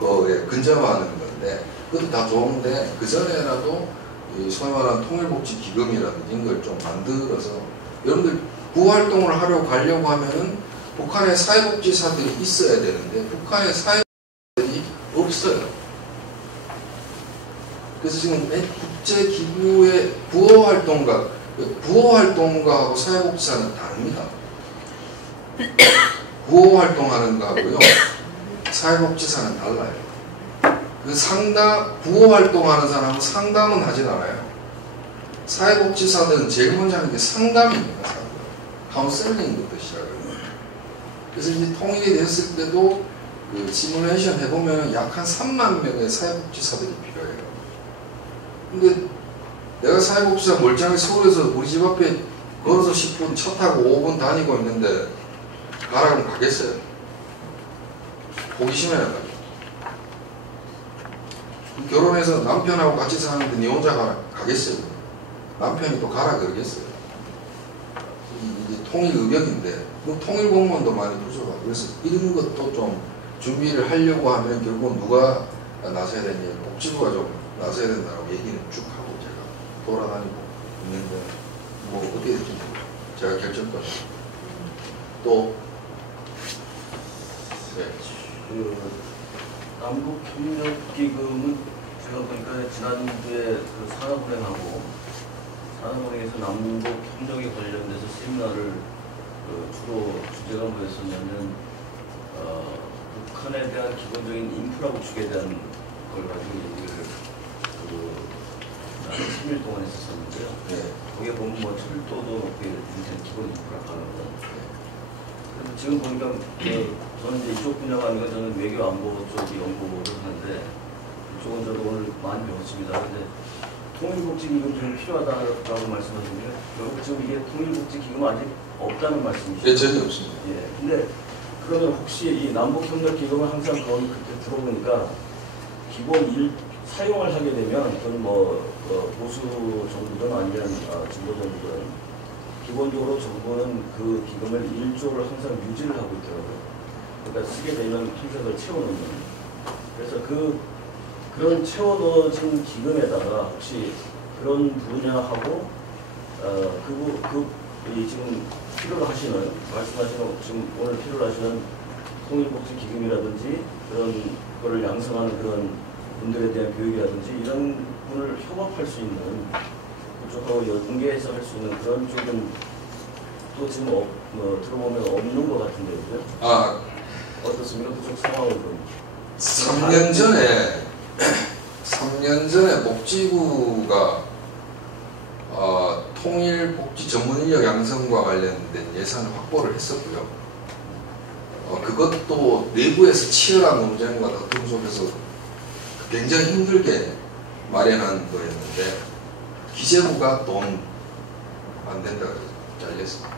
거에 근접하는 건데 그것도 다 좋은데 그 전에라도 소위 말하는 통일복지기금이라든지 이런 걸 좀 만들어서 여러분들 구활동을 하려고 가려고 하면은 북한에 사회복지사들이 있어야 되는데 북한에 사회복지사들이 없어요. 그래서 지금 국제기구의 구호활동가하고 사회복지사는 다릅니다. 구호활동하는 거하고요 사회복지사는 달라요. 구호활동하는 사람은 상담은 하진 않아요. 사회복지사들은 제일 먼저 하는 게 상담입니다. 카운셀링부터 시작해요. 그래서 이제 통일이 됐을 때도 그 시뮬레이션 해보면 약 한 3만 명의 사회복지사들이 필요해요. 근데 내가 사회복지사 멀쩡하게 서울에서 우리 집 앞에 걸어서 10분, 차 타고 5분 다니고 있는데 가라면 가겠어요? 호기심에 나가죠. 결혼해서 남편하고 같이 사는데 니 혼자 가겠어요? 남편이 또 가라 그러겠어요? 이게 통일 의견인데 통일 공무원도 많이 부족하고 그래서 이런 것도 좀 준비를 하려고 하면 결국은 누가 나서야 되냐 복지부가 좀 나서야 된다고 얘기는 쭉 하고 제가 돌아다니고 있는데 뭐 어떻게 될지 제가 결정권 또 네. 그 남북협력기금은 제가 보니까 지난주에 그 산업은행에서 남북협력에 관련돼서 세미나를 주로 주제가 뭐였었냐면 북한에 대한 기본적인 인프라 구축에 대한 걸 가지고 얘기를 한 3일 동안 했었는데요. 네. 거기에 보면 뭐 철도도 기본 인프라가 가능하다. 지금 보니까 저는 이제 이쪽 분야가 아니고 저는 외교 안보 쪽 연구를 하는데 이쪽은 저도 오늘 많이 배웠습니다. 근데 통일복지기금 좀 필요하다라고 말씀하시는데 결국 지금 이게 통일복지기금 아직 없다는 말씀이시죠? 예, 전혀 없습니다. 예. 근데 그러면 혹시 이 남북협력기금을 항상 거기 그때 들어보니까 기본 사용을 하게 되면 그건 뭐 보수 정부든 아니면 진보 정부든 기본적으로 정부는 그 기금을 1조를 항상 유지를 하고 있더라고요. 그러니까 쓰게 되면 항상 채워놓는. 그래서 그런 채워넣어진 기금에다가 혹시 그런 분야하고 지금 필요로 하시는 말씀하시는 지금 오늘 필요로 하시는 통일복지 기금이라든지 그런 거를 양성하는 그런 분들에 대한 교육이라든지 이런 분을 협업할 수 있는 그쪽하고 연계해서 할 수 있는 그런 쪽은 또 지금 들어보면 없는 것 같은데요, 그죠? 아, 어떻습니까? 그쪽 상황을 좀. 3년 전에 복지부가 통일복지 전문인력 양성과 관련된 예산을 확보를 했었고요. 그것도 내부에서 치열한 논쟁과 다툼 속에서 굉장히 힘들게 마련한 거였는데 기재부가 돈 안 된다고 해서 잘렸습니다.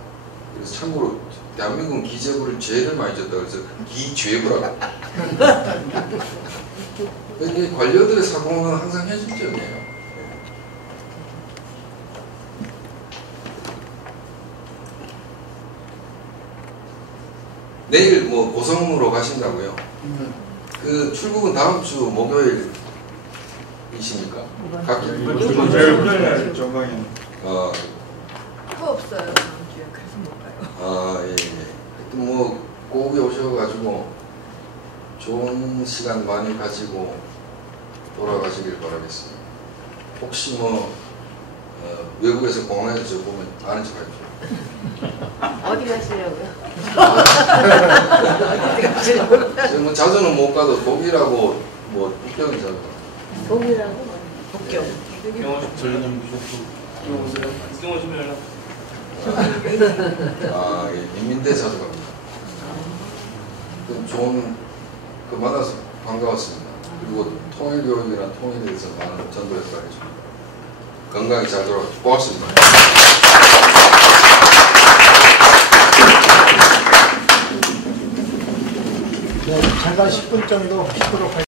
그래서 참고로 대한민국은 기재부를 죄를 많이 졌다고 해서 기죄부라고. 관료들의 사고는 항상 현실적이에요. 내일 뭐 고성으로 가신다고요? 그 출국은 다음 주 목요일이십니까? 각 조방에 또 없어요. 다음 주에. 그래서 못 가요. 예. 하여튼 뭐 고국에 오셔가지고 좋은 시간 많이 가지고 돌아가시길 바라겠습니다. 혹시 뭐 외국에서 공항에서 저 보면 아는 척 하십시오. 어디 가시려고요? 저 뭐 자주는 못 가도 독일하고 뭐 국경이잖아요. 독일하고 복경. 전련님 오세요. 안경 오시면 연락. 예, 민민대 자주 갑니다. 좋은 그 만나서 반가웠습니다. 그리고 통일교육이나 통일에 대해서 많은 전도 역할을 해줍니다. 건강히 잘 돌아가고 고맙습니다. 네, 잠깐 10분 정도 쉬도록 하겠습니다.